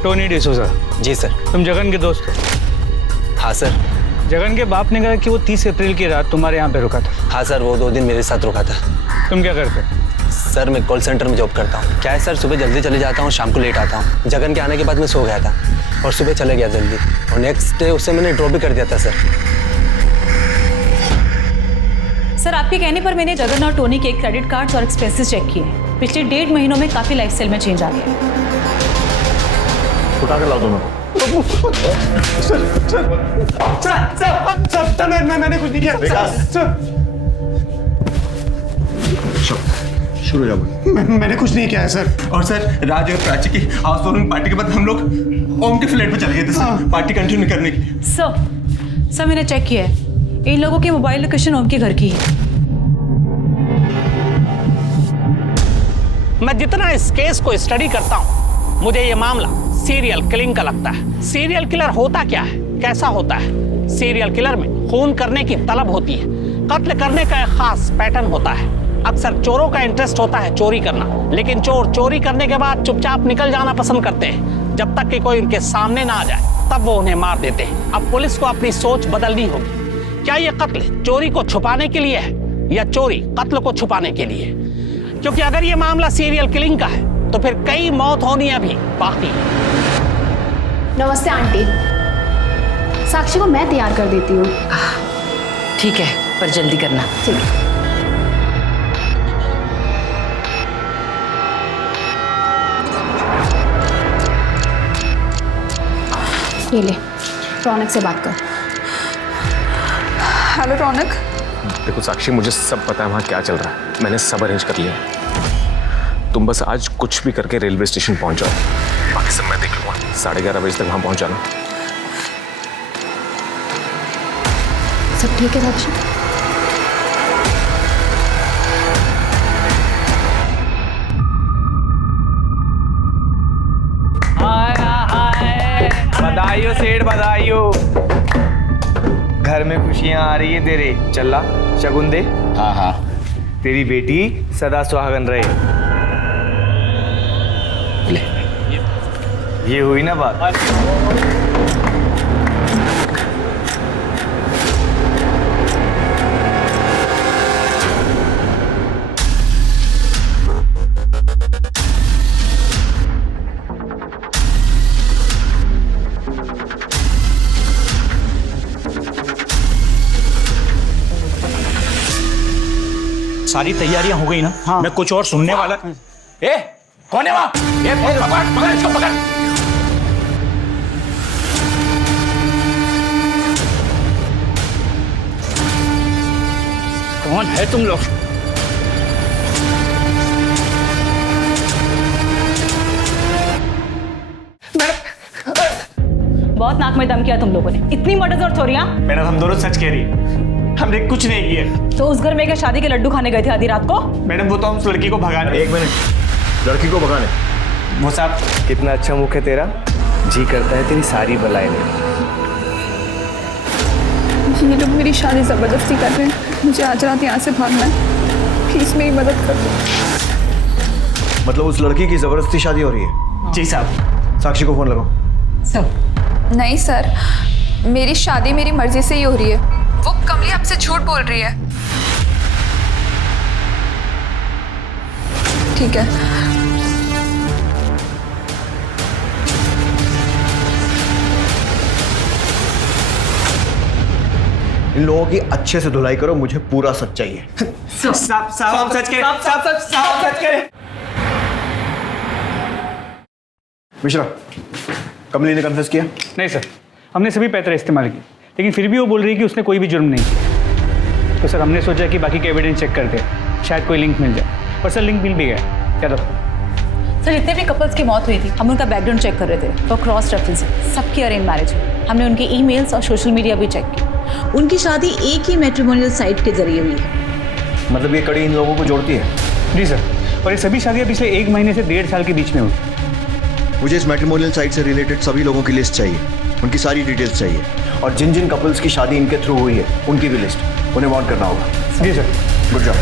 टोनी डिसोजा। जी सर। तुम जगन के दोस्त हो? हाँ सर। जगन के बाप ने कहा कि वो 30 अप्रैल की रात तुम्हारे यहाँ पे रुका था। हाँ सर, वो 2 दिन मेरे साथ रुका था। तुम क्या करते? सर मैं कॉल सेंटर में जॉब करता हूँ। क्या है सर, सुबह जल्दी चले जाता हूँ, शाम को लेट आता हूँ। जगन के आने के बाद मैं सो गया था और सुबह चले गया जल्दी, और नेक्स्ट डे उसे मैंने ड्रॉप भी कर दिया था सर। सर आपके कहने पर मैंने जगन और टोनी के क्रेडिट कार्ड्स और एक्सपेंसेस चेक किए। पिछले 1.5 महीनों में काफी लाइफस्टाइल में चेंज आ गया। उठा कर लाओ दोनों। सर मैंने कुछ नहीं किया। शुरू हो जाओ। मैंने कुछ नहीं किया है सर। और सर राज और प्राची की हाउस वार्मिंग पार्टी के बाद हम लोग ओम के फ्लैट पे चले गए थे सर, पार्टी कंटिन्यू करने की। सर मैंने चेक किया है, इन लोगों की मोबाइल लोकेशन ओम के घर की है। मैं जितना इस केस को स्टडी करता हूँ, मुझे ये मामला सीरियल किलिंग का लगता है। सीरियल किलर होता क्या है, कैसा होता है? सीरियल किलर में खून करने की तलब होती है, कत्ल करने का एक खास पैटर्न होता है। अक्सर चोरों का इंटरेस्ट होता है चोरी करना, लेकिन चोर चोरी करने के बाद चुपचाप निकल जाना पसंद करते हैं। जब तक कि कोई उनके सामने ना आ जाए तब वो उन्हें मार देते हैं। अब पुलिस को अपनी सोच बदलनी होगी। क्या ये कत्ल चोरी को छुपाने के लिए है या चोरी कत्ल को छुपाने के लिए? क्योंकि अगर ये मामला सीरियल किलिंग का है तो फिर कई मौत होनी अभी बाकी है। नमस्ते आंटी, साक्षी को मैं तैयार कर देती हूँ। ठीक है, पर जल्दी करना। ठीक है। ये ले, रौनक से बात कर। हेलो रौनक। देखो साक्षी, मुझे सब पता है वहाँ क्या चल रहा है। मैंने सब अरेंज कर लिया। तुम बस आज कुछ भी करके रेलवे स्टेशन पहुंच जाओ, बाकी सब मैं देख लूंगा। 11:30 बजे तक वहां पहुंच जाना। सब ठीक है साक्षी? बधाई हो सेठ, बधाई हो। घर में खुशियां आ रही है तेरे। चला शगुन दे। हाँ हाँ। तेरी बेटी सदा सुहागन रहे। ले ये हुई ना बात। सारी तैयारियां हो गई ना? हाँ। मैं कुछ और सुनने वाला। ए, कौन है वहां? पकड़ इसको, पकड़। कौन है तुम लोग? बहुत नाक में दम किया तुम लोगों ने। इतनी मर्डर्स और चोरियां? मैडम हम दोनों सच कह रही है, हमने कुछ नहीं किया। तो उस घर में क्या शादी के लड्डू खाने गए थे आधी रात को? मैडम वो तो हम उस लड़की को भगाने। एक मिनट, लड़की को भगाने? वो साहब कितना अच्छा मुख है तेरा, जी करता है तेरी सारी बलाएं ले। ये लोग मेरी शादी जबरदस्ती कर रहे हैं, मुझे आज रात यहाँ से भागना है, प्लीज मेरी मदद कर दो। मतलब उस लड़की की जबरदस्ती शादी हो रही है? जी साहब। साक्षी को फोन लगाओ। सर नहीं सर, मेरी शादी मेरी मर्जी से ही हो रही है, वो कमली आपसे झूठ बोल रही है। ठीक है। इन लोगों की अच्छे से धुलाई करो, मुझे पूरा सच चाहिए। साहब सच करें, साहब सच करें। मिश्रा, कमली ने कन्फेस किया? नहीं सर, हमने सभी पैतरे इस्तेमाल किए, लेकिन फिर भी वो बोल रही है कि उसने कोई भी जुर्म नहीं किया। तो सर हमने सोचा कि बाकी के एविडेंस चेक करते हैं, शायद कोई लिंक मिल जाए। पर सर लिंक मिल भी गया। क्या तो सर जितने भी कपल्स की मौत हुई थी हम उनका बैकग्राउंड चेक कर रहे थे, तो क्रॉस रेफरेंस सबकी अरेंज मैरिज हुई। हमने उनके ईमेल्स और सोशल मीडिया भी चेक की। उनकी शादी एक ही मैट्रिमोनियल साइट के जरिए हुई है। मतलब ये कड़ी इन लोगों को जोड़ती है? जी सर, और ये सभी शादियाँ पिछले 1 महीने से 1.5 साल के बीच में हुई। मुझे इस मैट्रिमोनियल साइट से रिलेटेड सभी लोगों की लिस्ट चाहिए, उनकी सारी डिटेल्स चाहिए, और जिन जिन कपल्स की शादी इनके थ्रू हुई है उनकी भी लिस्ट उन्हें वांट करना होगा। जी sir. Good job.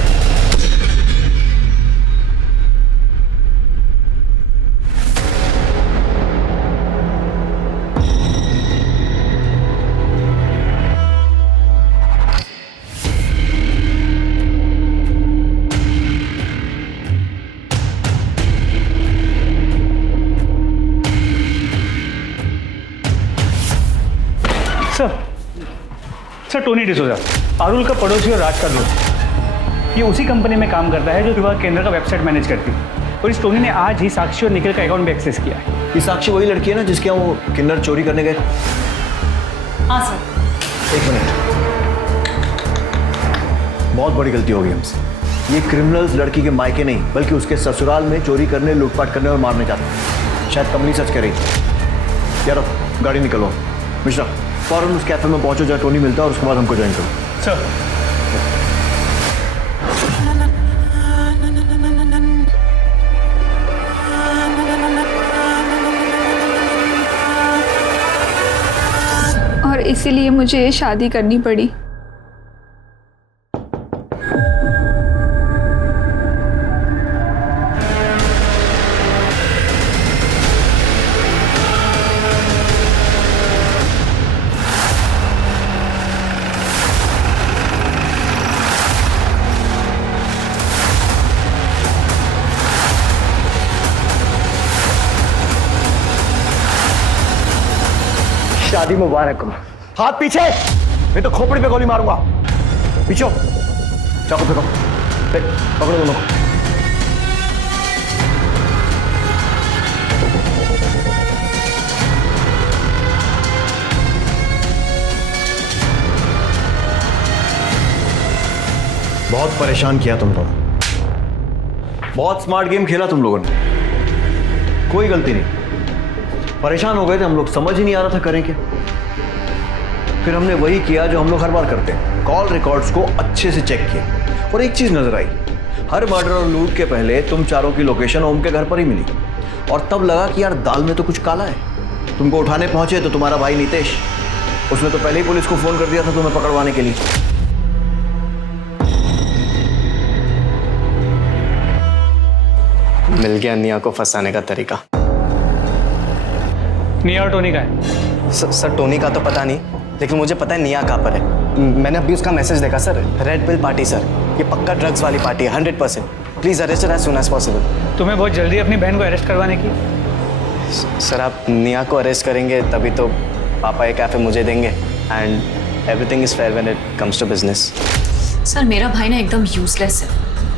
Sir Tony D'Souza, Parul का पड़ोसी और राज का दोस्त। ये उसी कंपनी में काम करता है जो विवाह केंद्र का वेबसाइट मैनेज करती है। और इस टोनी ने आज ही साक्षी और निखिल का अकाउंट भी एक्सेस किया है। ये साक्षी वही लड़की है ना जिसके यहाँ वो किन्नर चोरी करने गए? हाँ सर। 1 मिनट, बहुत बड़ी गलती हो गई हमसे। ये क्रिमिनल्स लड़की के मायके नहीं बल्कि उसके ससुराल में चोरी करने, लूटपाट करने और मारने जाते हैं। शायद कमली सच कह रही थी। यार गाड़ी निकलो। मिश्रा, फौरन उस कैफे में पहुंचो जहाँ टोनी मिलता है और उसके बाद हमको ज्वाइन करो। सर। और इसीलिए मुझे ये शादी करनी पड़ी। शादी मुबारक हो। हाथ पीछे, मैं तो खोपड़ी पे गोली मारूंगा। पीछे चाकू फेंको, पकड़ो दोनों को। बहुत परेशान किया तुम लोग। बहुत स्मार्ट गेम खेला तुम लोगों ने, कोई गलती नहीं। परेशान हो गए थे हम लोग, समझ ही नहीं आ रहा था करें क्या। फिर हमने वही किया जो हम लोग हर बार करते हैं, कॉल रिकॉर्ड्स को अच्छे से चेक किया और एक चीज नजर आई, हर मर्डर और लूट के पहले तुम चारों की लोकेशन ओम के घर पर ही मिली और तब लगा कि यार दाल में तो कुछ काला है। तुमको उठाने पहुंचे तो तुम्हारा भाई नितेश, उसने तो पहले ही पुलिस को फोन कर दिया था तुम्हें पकड़वाने के लिए। मिल गया निया को फंसाने का तरीका। निया और टोनी का है? सर टोनी का तो पता नहीं, लेकिन मुझे पता है निया कहाँ पर है। मैंने अभी उसका मैसेज देखा sir, red pill party sir, ये पक्का ड्रग्स वाली पार्टी है 100%। Please arrest as soon as possible. तुम्हें बहुत जल्दी अपनी बहन को अरेस्ट करवाने की? सर आप निया को अरेस्ट करेंगे तभी तो पापा ये कैफे मुझे देंगे, and everything is fair when it comes to business. Sir मेरा भाई ना एकदम यूजलेस है,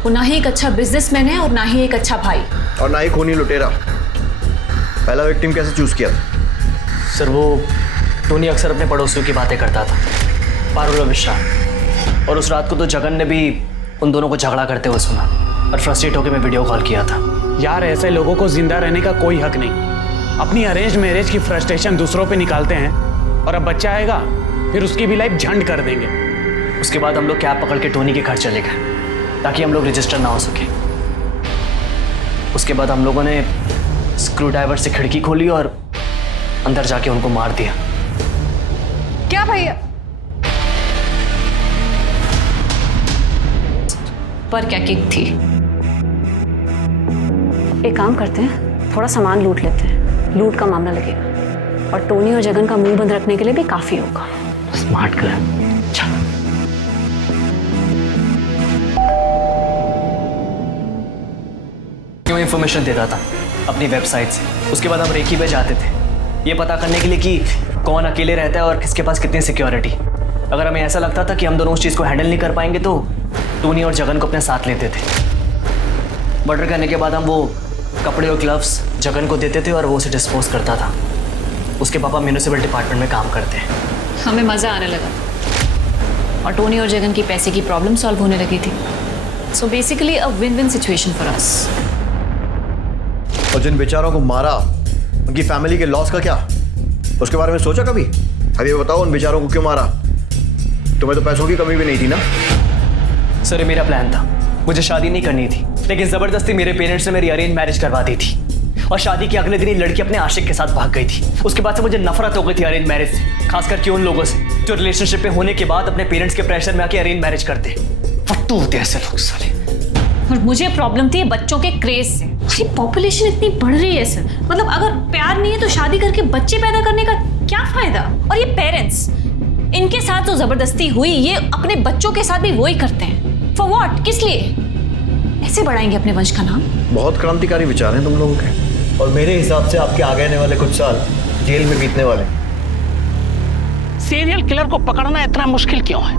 वो ना ही एक अच्छा बिजनेसमैन है और ना ही एक अच्छा भाई, और ना ही खूनी लुटेरा। पहला विक्टिम कैसे चूज किया था? सर वो टोनी अक्सर अपने पड़ोसियों की बातें करता था, पारुल और मिश्रा, और उस रात को तो जगन ने भी उन दोनों को झगड़ा करते हुए सुना और फ्रस्ट्रेट होकर मैं वीडियो कॉल किया था। यार ऐसे लोगों को जिंदा रहने का कोई हक नहीं। अपनी अरेंज मैरिज की फ्रस्ट्रेशन दूसरों पे निकालते हैं और अब बच्चा आएगा फिर उसकी भी लाइफ झंड कर देंगे। उसके बाद हम लोग कैब पकड़ के टोनी के घर चले गए ताकि हम लोग रजिस्टर ना हो सके। उसके बाद हम लोगों ने स्क्रू ड्राइवर से खिड़की खोली और अंदर जाके उनको मार दिया। क्या भैया? पर क्या किक थी। एक काम करते हैं, थोड़ा सामान लूट लेते हैं, लूट का मामला लगेगा और टोनी और जगन का मुंह बंद रखने के लिए भी काफी होगा। स्मार्ट कर। क्यों इंफॉर्मेशन देता था अपनी वेबसाइट से, उसके बाद हम रेकी पे जाते थे ये पता करने के लिए कि कौन अकेले रहता है और किसके पास कितनी सिक्योरिटी। अगर हमें ऐसा लगता था कि हम दोनों उस चीज़ को हैंडल नहीं कर पाएंगे तो टोनी और जगन को अपने साथ लेते थे। मर्डर करने के बाद हम वो कपड़े और ग्लव्स जगन को देते थे और वो उसे डिस्पोज करता था। उसके पापा म्यूनिसिपल डिपार्टमेंट में काम करते हैं। हमें मज़ा आने लगा और टोनी और जगन की पैसे की प्रॉब्लम सॉल्व होने लगी थी। So basically a win win situation for us. और जिन बेचारों को मारा उनकी फैमिली के लॉस का क्या, उसके बारे में सोचा कभी? अभी बताओ उन बेचारों को क्यों मारा? तुम्हें तो पैसों की कमी भी नहीं थी ना? सर ये मेरा प्लान था, मुझे शादी नहीं करनी थी, लेकिन जबरदस्ती मेरे पेरेंट्स ने मेरी अरेंज मैरिज करवा दी थी और शादी के अगले दिन ही लड़की अपने आशिक के साथ भाग गई थी। उसके बाद से मुझे नफरत हो गई थी अरेंज मैरिज से, खास करके उन लोगों से जो रिलेशनशिप में होने के बाद अपने पेरेंट्स के प्रेशर में आके अरेंज मैरिज करते। फट्टू होते ऐसे लोग साले। और मुझे प्रॉब्लम थी बच्चों के क्रेज से। ये पॉपुलेशन इतनी बढ़ रही है सर, मतलब अगर प्यार नहीं है तो शादी करके बच्चे पैदा करने का क्या फायदा? और ये पेरेंट्स, इनके साथ जो जबरदस्ती हुई ये अपने बच्चों के साथ भी वही करते हैं। For what? किस लिए? ऐसे बढ़ाएंगे अपने वंश का नाम? बहुत क्रांतिकारी विचार हैं तुम लोगों के, और मेरे हिसाब से आपके आगे आने वाले कुछ साल जेल में बीतने वाले। सीरियल किलर को पकड़ना इतना मुश्किल क्यों है?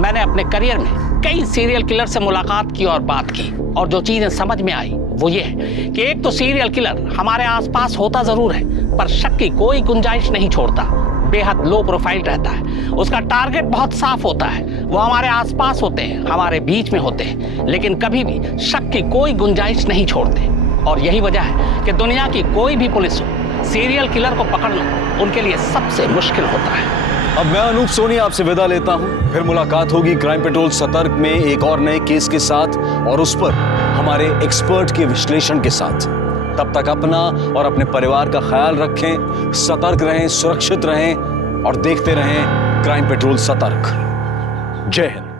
मैंने अपने करियर में कई सीरियल किलर से मुलाकात की और बात की, और जो चीजें समझ में आई वो ये है कि एक तो सीरियल किलर हमारे आसपास होता जरूर है पर शक की कोई गुंजाइश नहीं छोड़ता, बेहद लो प्रोफाइल रहता है, उसका टारगेट बहुत साफ होता है, वो हमारे आसपास होते हैं, हमारे बीच में होते हैं, लेकिन कभी भी शक की कोई गुंजाइश नहीं छोड़ते। और यही वजह है कि दुनिया की कोई भी पुलिस हो, सीरियल किलर को पकड़ना उनके लिए सबसे मुश्किल होता है। अब मैं अनूप सोनी आपसे विदा लेता हूं, फिर मुलाकात होगी क्राइम पेट्रोल सतर्क में एक और नए केस के साथ और उस पर हमारे एक्सपर्ट के विश्लेषण के साथ। तब तक अपना और अपने परिवार का ख्याल रखें, सतर्क रहें, सुरक्षित रहें और देखते रहें क्राइम पेट्रोल सतर्क। जय हिंद।